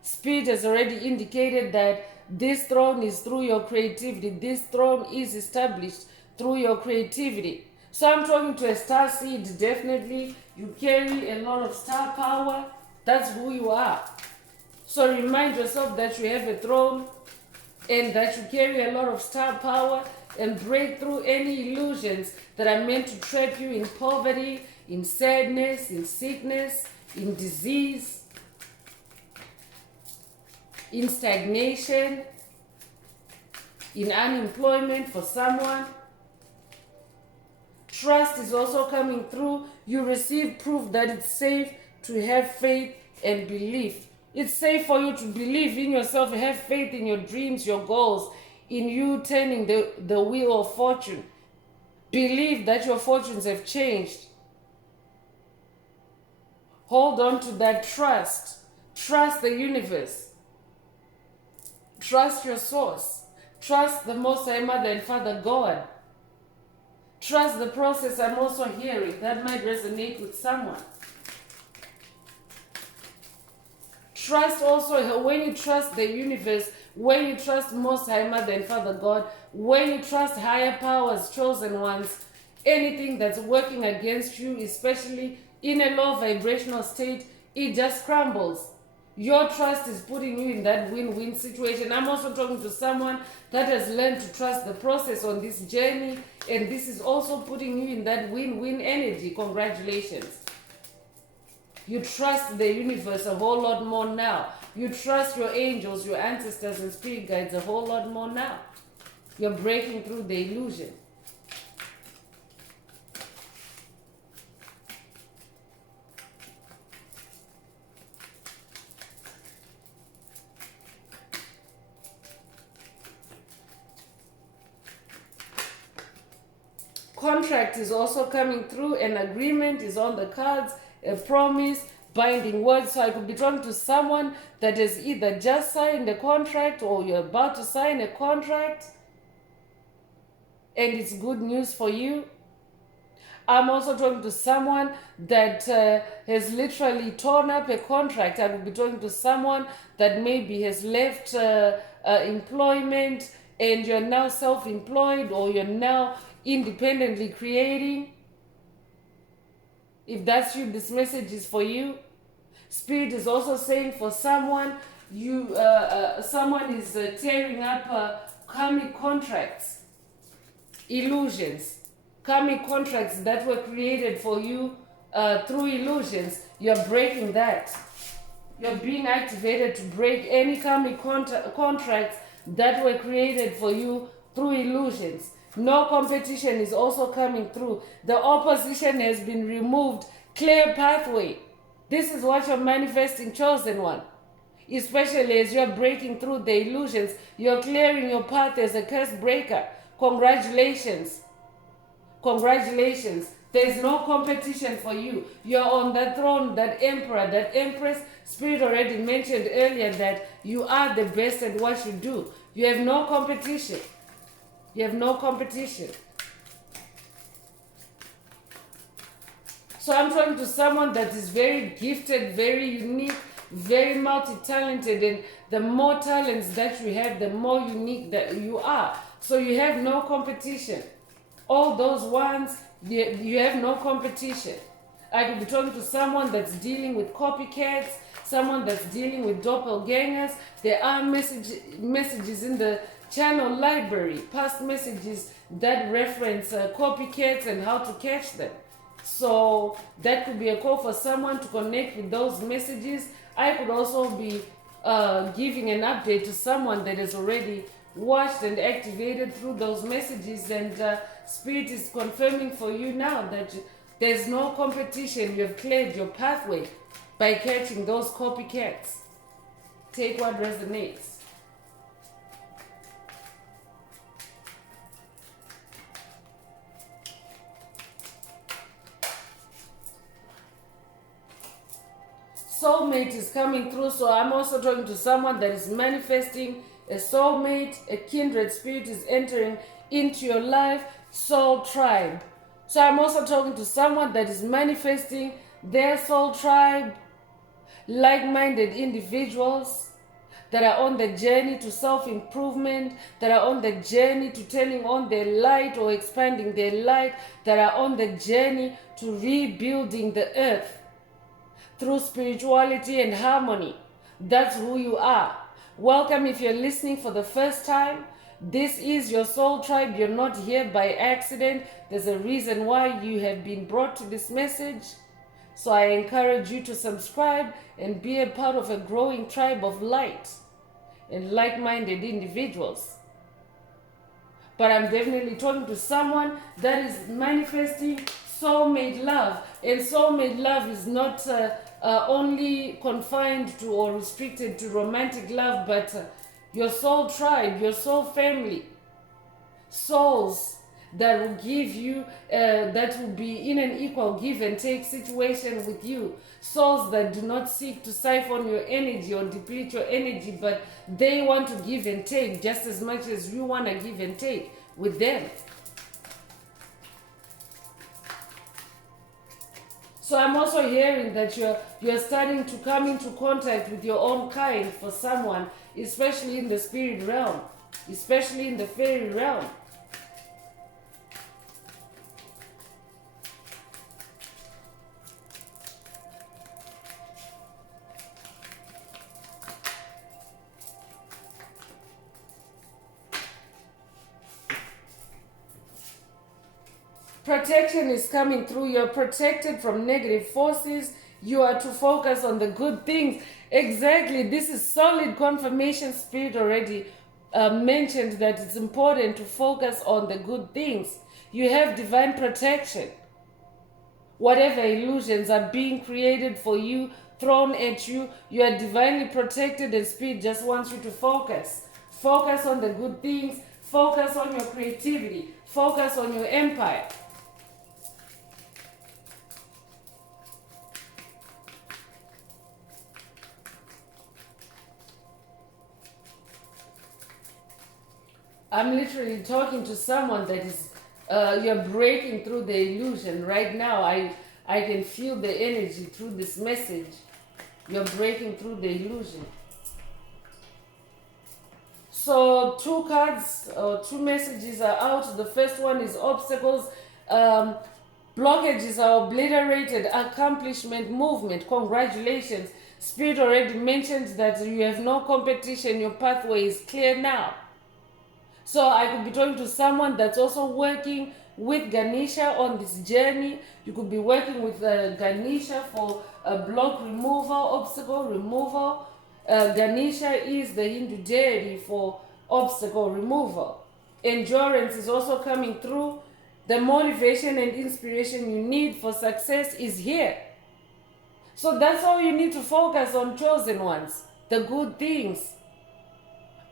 Spirit has already indicated that this throne is through your creativity. This throne is established through your creativity. So I'm talking to a star seed, definitely. You carry a lot of star power. That's who you are. So remind yourself that you have a throne and that you carry a lot of star power, and break through any illusions that are meant to trap you in poverty, in sadness, in sickness, in disease, in stagnation, in unemployment for someone. Trust is also coming through. You receive proof that it's safe to have faith and belief. It's safe for you to believe in yourself, have faith in your dreams, your goals, in you turning the wheel of fortune. Believe that your fortunes have changed. Hold on to that trust. Trust the universe. Trust your source. Trust the Most High Mother and Father God. Trust the process I'm also hearing. That might resonate with someone. Trust also, when you trust the universe, when you trust Most High Mother and Father God, when you trust higher powers, chosen ones, anything that's working against you, especially in a low vibrational state, it just crumbles. Your trust is putting you in that win-win situation. I'm also talking to someone that has learned to trust the process on this journey, and this is also putting you in that win-win energy. Congratulations. You trust the universe a whole lot more now. You trust your angels, your ancestors and spirit guides a whole lot more now. You're breaking through the illusion. Contract is also coming through. An agreement is on the cards. A promise, binding words. So I could be talking to someone that has either just signed a contract or you're about to sign a contract, and it's good news for you. I'm also talking to someone that has literally torn up a contract. I could be talking to someone that maybe has left employment and you're now self-employed, or you're now independently creating. If that's you, this message is for you. Spirit is also saying for someone, someone is tearing up karmic contracts, illusions, karmic contracts that were created for you through illusions. You're breaking that. You're being activated to break any karmic contracts that were created for you through illusions. No competition is also coming through. The opposition has been removed. Clear pathway. This is what you're manifesting, chosen one. Especially as you're breaking through the illusions, you're clearing your path as a curse breaker. Congratulations. Congratulations. There's no competition for you. You're on that throne, that emperor, that empress. Spirit already mentioned earlier that you are the best at what you do. You have no competition. You have no competition. So I'm talking to someone that is very gifted, very unique, very multi-talented, and the more talents that you have, the more unique that you are. So you have no competition. All those ones, you have no competition. I could be talking to someone that's dealing with copycats, someone that's dealing with doppelgangers. There are messages in the channel library, past messages that reference copycats and how to catch them. So that could be a call for someone to connect with those messages. I could also be giving an update to someone that has already watched and activated through those messages, and Spirit is confirming for you now that there's no competition. You have cleared your pathway by catching those copycats. Take what resonates. Soulmate is coming through, so I'm also talking to someone that is manifesting a soulmate. A kindred spirit is entering into your life. Soul tribe. So I'm also talking to someone that is manifesting their soul tribe, like-minded individuals that are on the journey to self-improvement, that are on the journey to turning on their light or expanding their light, that are on the journey to rebuilding the earth through spirituality and harmony. That's who you are. Welcome if you're listening for the first time. This is your soul tribe. You're not here by accident. There's a reason why you have been brought to this message. So I encourage you to subscribe and be a part of a growing tribe of light and like-minded individuals. But I'm definitely talking to someone that is manifesting soulmate love. And soulmate love is not only confined to or restricted to romantic love, but your soul tribe, your soul family, souls that will give you, that will be in an equal give and take situation with you. Souls that do not seek to siphon your energy or deplete your energy, but they want to give and take just as much as you want to give and take with them. So I'm also hearing that you're starting to come into contact with your own kind for someone, especially in the spirit realm, especially in the fairy realm. Protection is coming through. You're protected from negative forces. You are to focus on the good things. Exactly. This is solid confirmation. Spirit already mentioned that it's important to focus on the good things. You have divine protection. Whatever illusions are being created for you, thrown at you, you are divinely protected, and Spirit just wants you to focus. Focus on the good things. Focus on your creativity. Focus on your empire. I'm literally talking to someone that is, you're breaking through the illusion. Right now, I can feel the energy through this message. You're breaking through the illusion. So 2 cards, or 2 messages are out. The first one is obstacles. Blockages are obliterated. Accomplishment, movement. Congratulations. Spirit already mentioned that you have no competition. Your pathway is clear now. So I could be talking to someone that's also working with Ganesha on this journey. You could be working with Ganesha for a block removal, obstacle removal. Ganesha is the Hindu deity for obstacle removal. Endurance is also coming through. The motivation and inspiration you need for success is here. So that's all you need to focus on, chosen ones. The good things.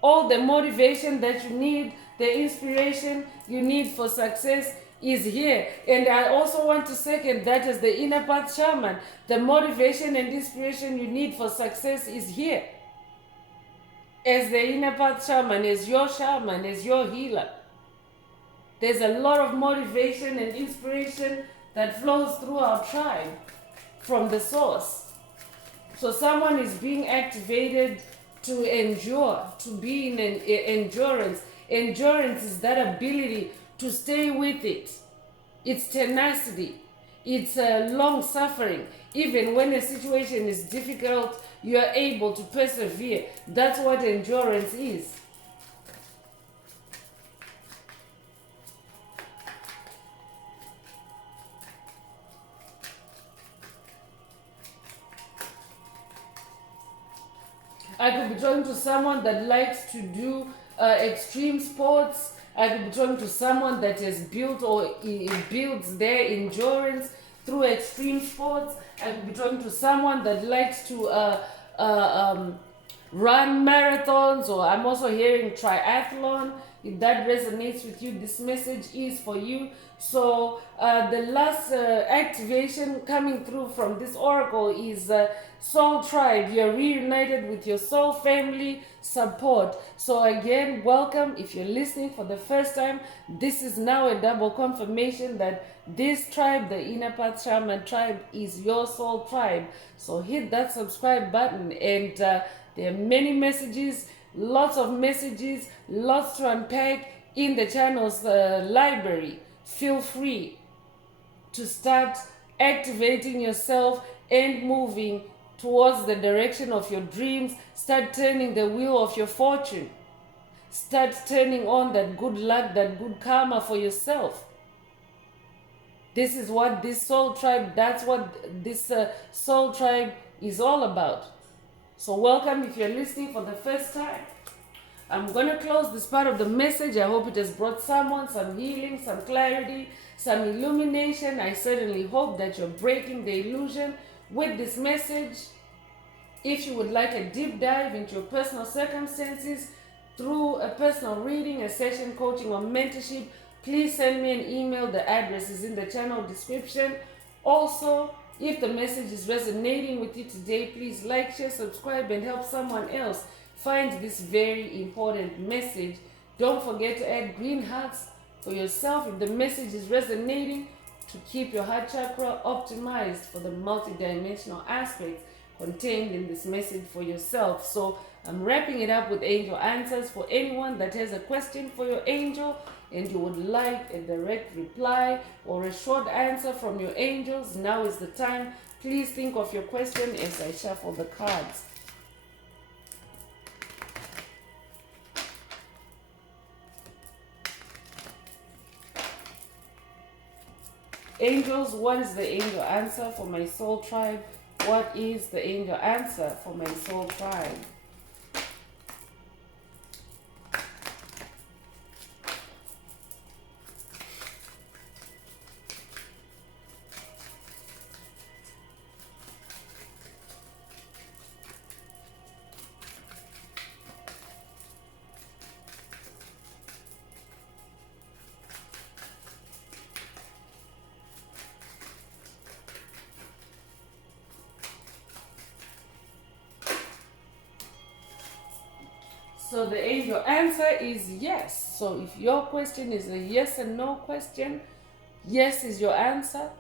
All the motivation that you need, the inspiration you need for success is here. And I also want to second that as the inner path shaman. The motivation and inspiration you need for success is here. As the inner path shaman, as your healer. There's a lot of motivation and inspiration that flows through our tribe from the source. So someone is being activated to endure, to be in an endurance. Endurance is that ability to stay with it. It's tenacity. It's long suffering. Even when a situation is difficult, you are able to persevere. That's what endurance is. I could be talking to someone that likes to do extreme sports. I could be talking to someone that has built or builds their endurance through extreme sports. I could be talking to someone that likes to run marathons, or I'm also hearing triathlon. If that resonates with you, this message is for you. So the last activation coming through from this oracle is soul tribe. You're reunited with your soul family support. So again, welcome. If you're listening for the first time, this is now a double confirmation that this tribe, the Inner Path Shaman tribe, is your soul tribe. So hit that subscribe button, and there are many messages, lots of messages, lots to unpack in the channel's library. Feel free to start activating yourself and moving towards the direction of your dreams. Start turning the wheel of your fortune. Start turning on that good luck, that good karma for yourself. This is what this soul tribe, that's what this soul tribe is all about. So welcome if you're listening for the first time. I'm going to close this part of the message. I hope it has brought someone some healing, some clarity, some illumination. I certainly hope that you're breaking the illusion with this message. If you would like a deep dive into your personal circumstances through a personal reading, a session, coaching, or mentorship, please send me an email. The address is in the channel description. Also, if the message is resonating with you today, please like, share, subscribe, and help someone else find this very important message. Don't forget to add green hearts for yourself if the message is resonating, to keep your heart chakra optimized for the multidimensional aspects contained in this message for yourself. So I'm wrapping it up with angel answers. For anyone that has a question for your angel and you would like a direct reply or a short answer from your angels, now is the time. Please think of your question as I shuffle the cards. Angels, what is the angel answer for my soul tribe? What is the angel answer for my soul tribe? So the angel answer is yes. So if your question is a yes and no question, yes is your answer.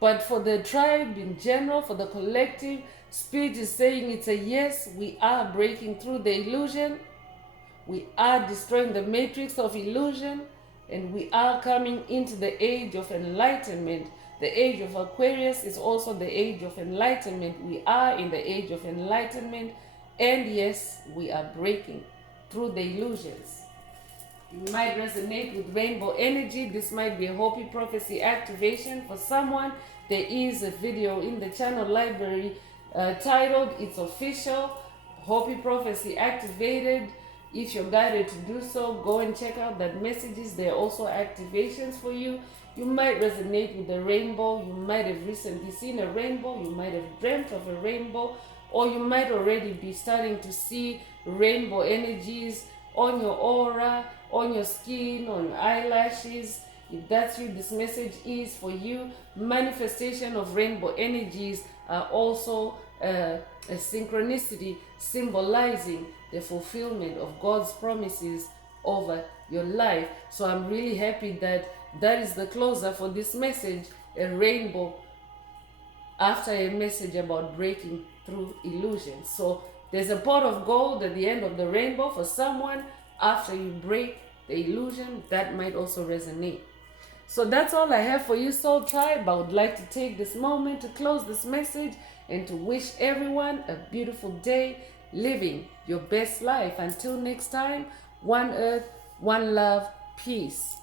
But for the tribe in general, for the collective, Spirit is saying it's a yes. We are breaking through the illusion. We are destroying the matrix of illusion. And we are coming into the age of enlightenment. The age of Aquarius is also the age of enlightenment. We are in the age of enlightenment. And yes, we are breaking through the illusions. You might resonate with rainbow energy. This might be a Hopi prophecy activation for someone. There is a video in the channel library titled It's Official, Hopi prophecy activated. If you're guided to do so, go and check out that messages. There are also activations for you. You might resonate with the rainbow. You might have recently seen a rainbow. You might have dreamt of a rainbow. Or you might already be starting to see rainbow energies on your aura, on your skin, on your eyelashes. If that's you, this message is for you. Manifestation of rainbow energies are also a synchronicity symbolizing the fulfillment of God's promises over your life. So I'm really happy that That is the closer for this message, a rainbow after a message about breaking through illusions. So there's a pot of gold at the end of the rainbow for someone after you break the illusion. That might also resonate. So that's all I have for you, Soul Tribe. I would like to take this moment to close this message and to wish everyone a beautiful day, living your best life. Until next time, one earth, one love, peace.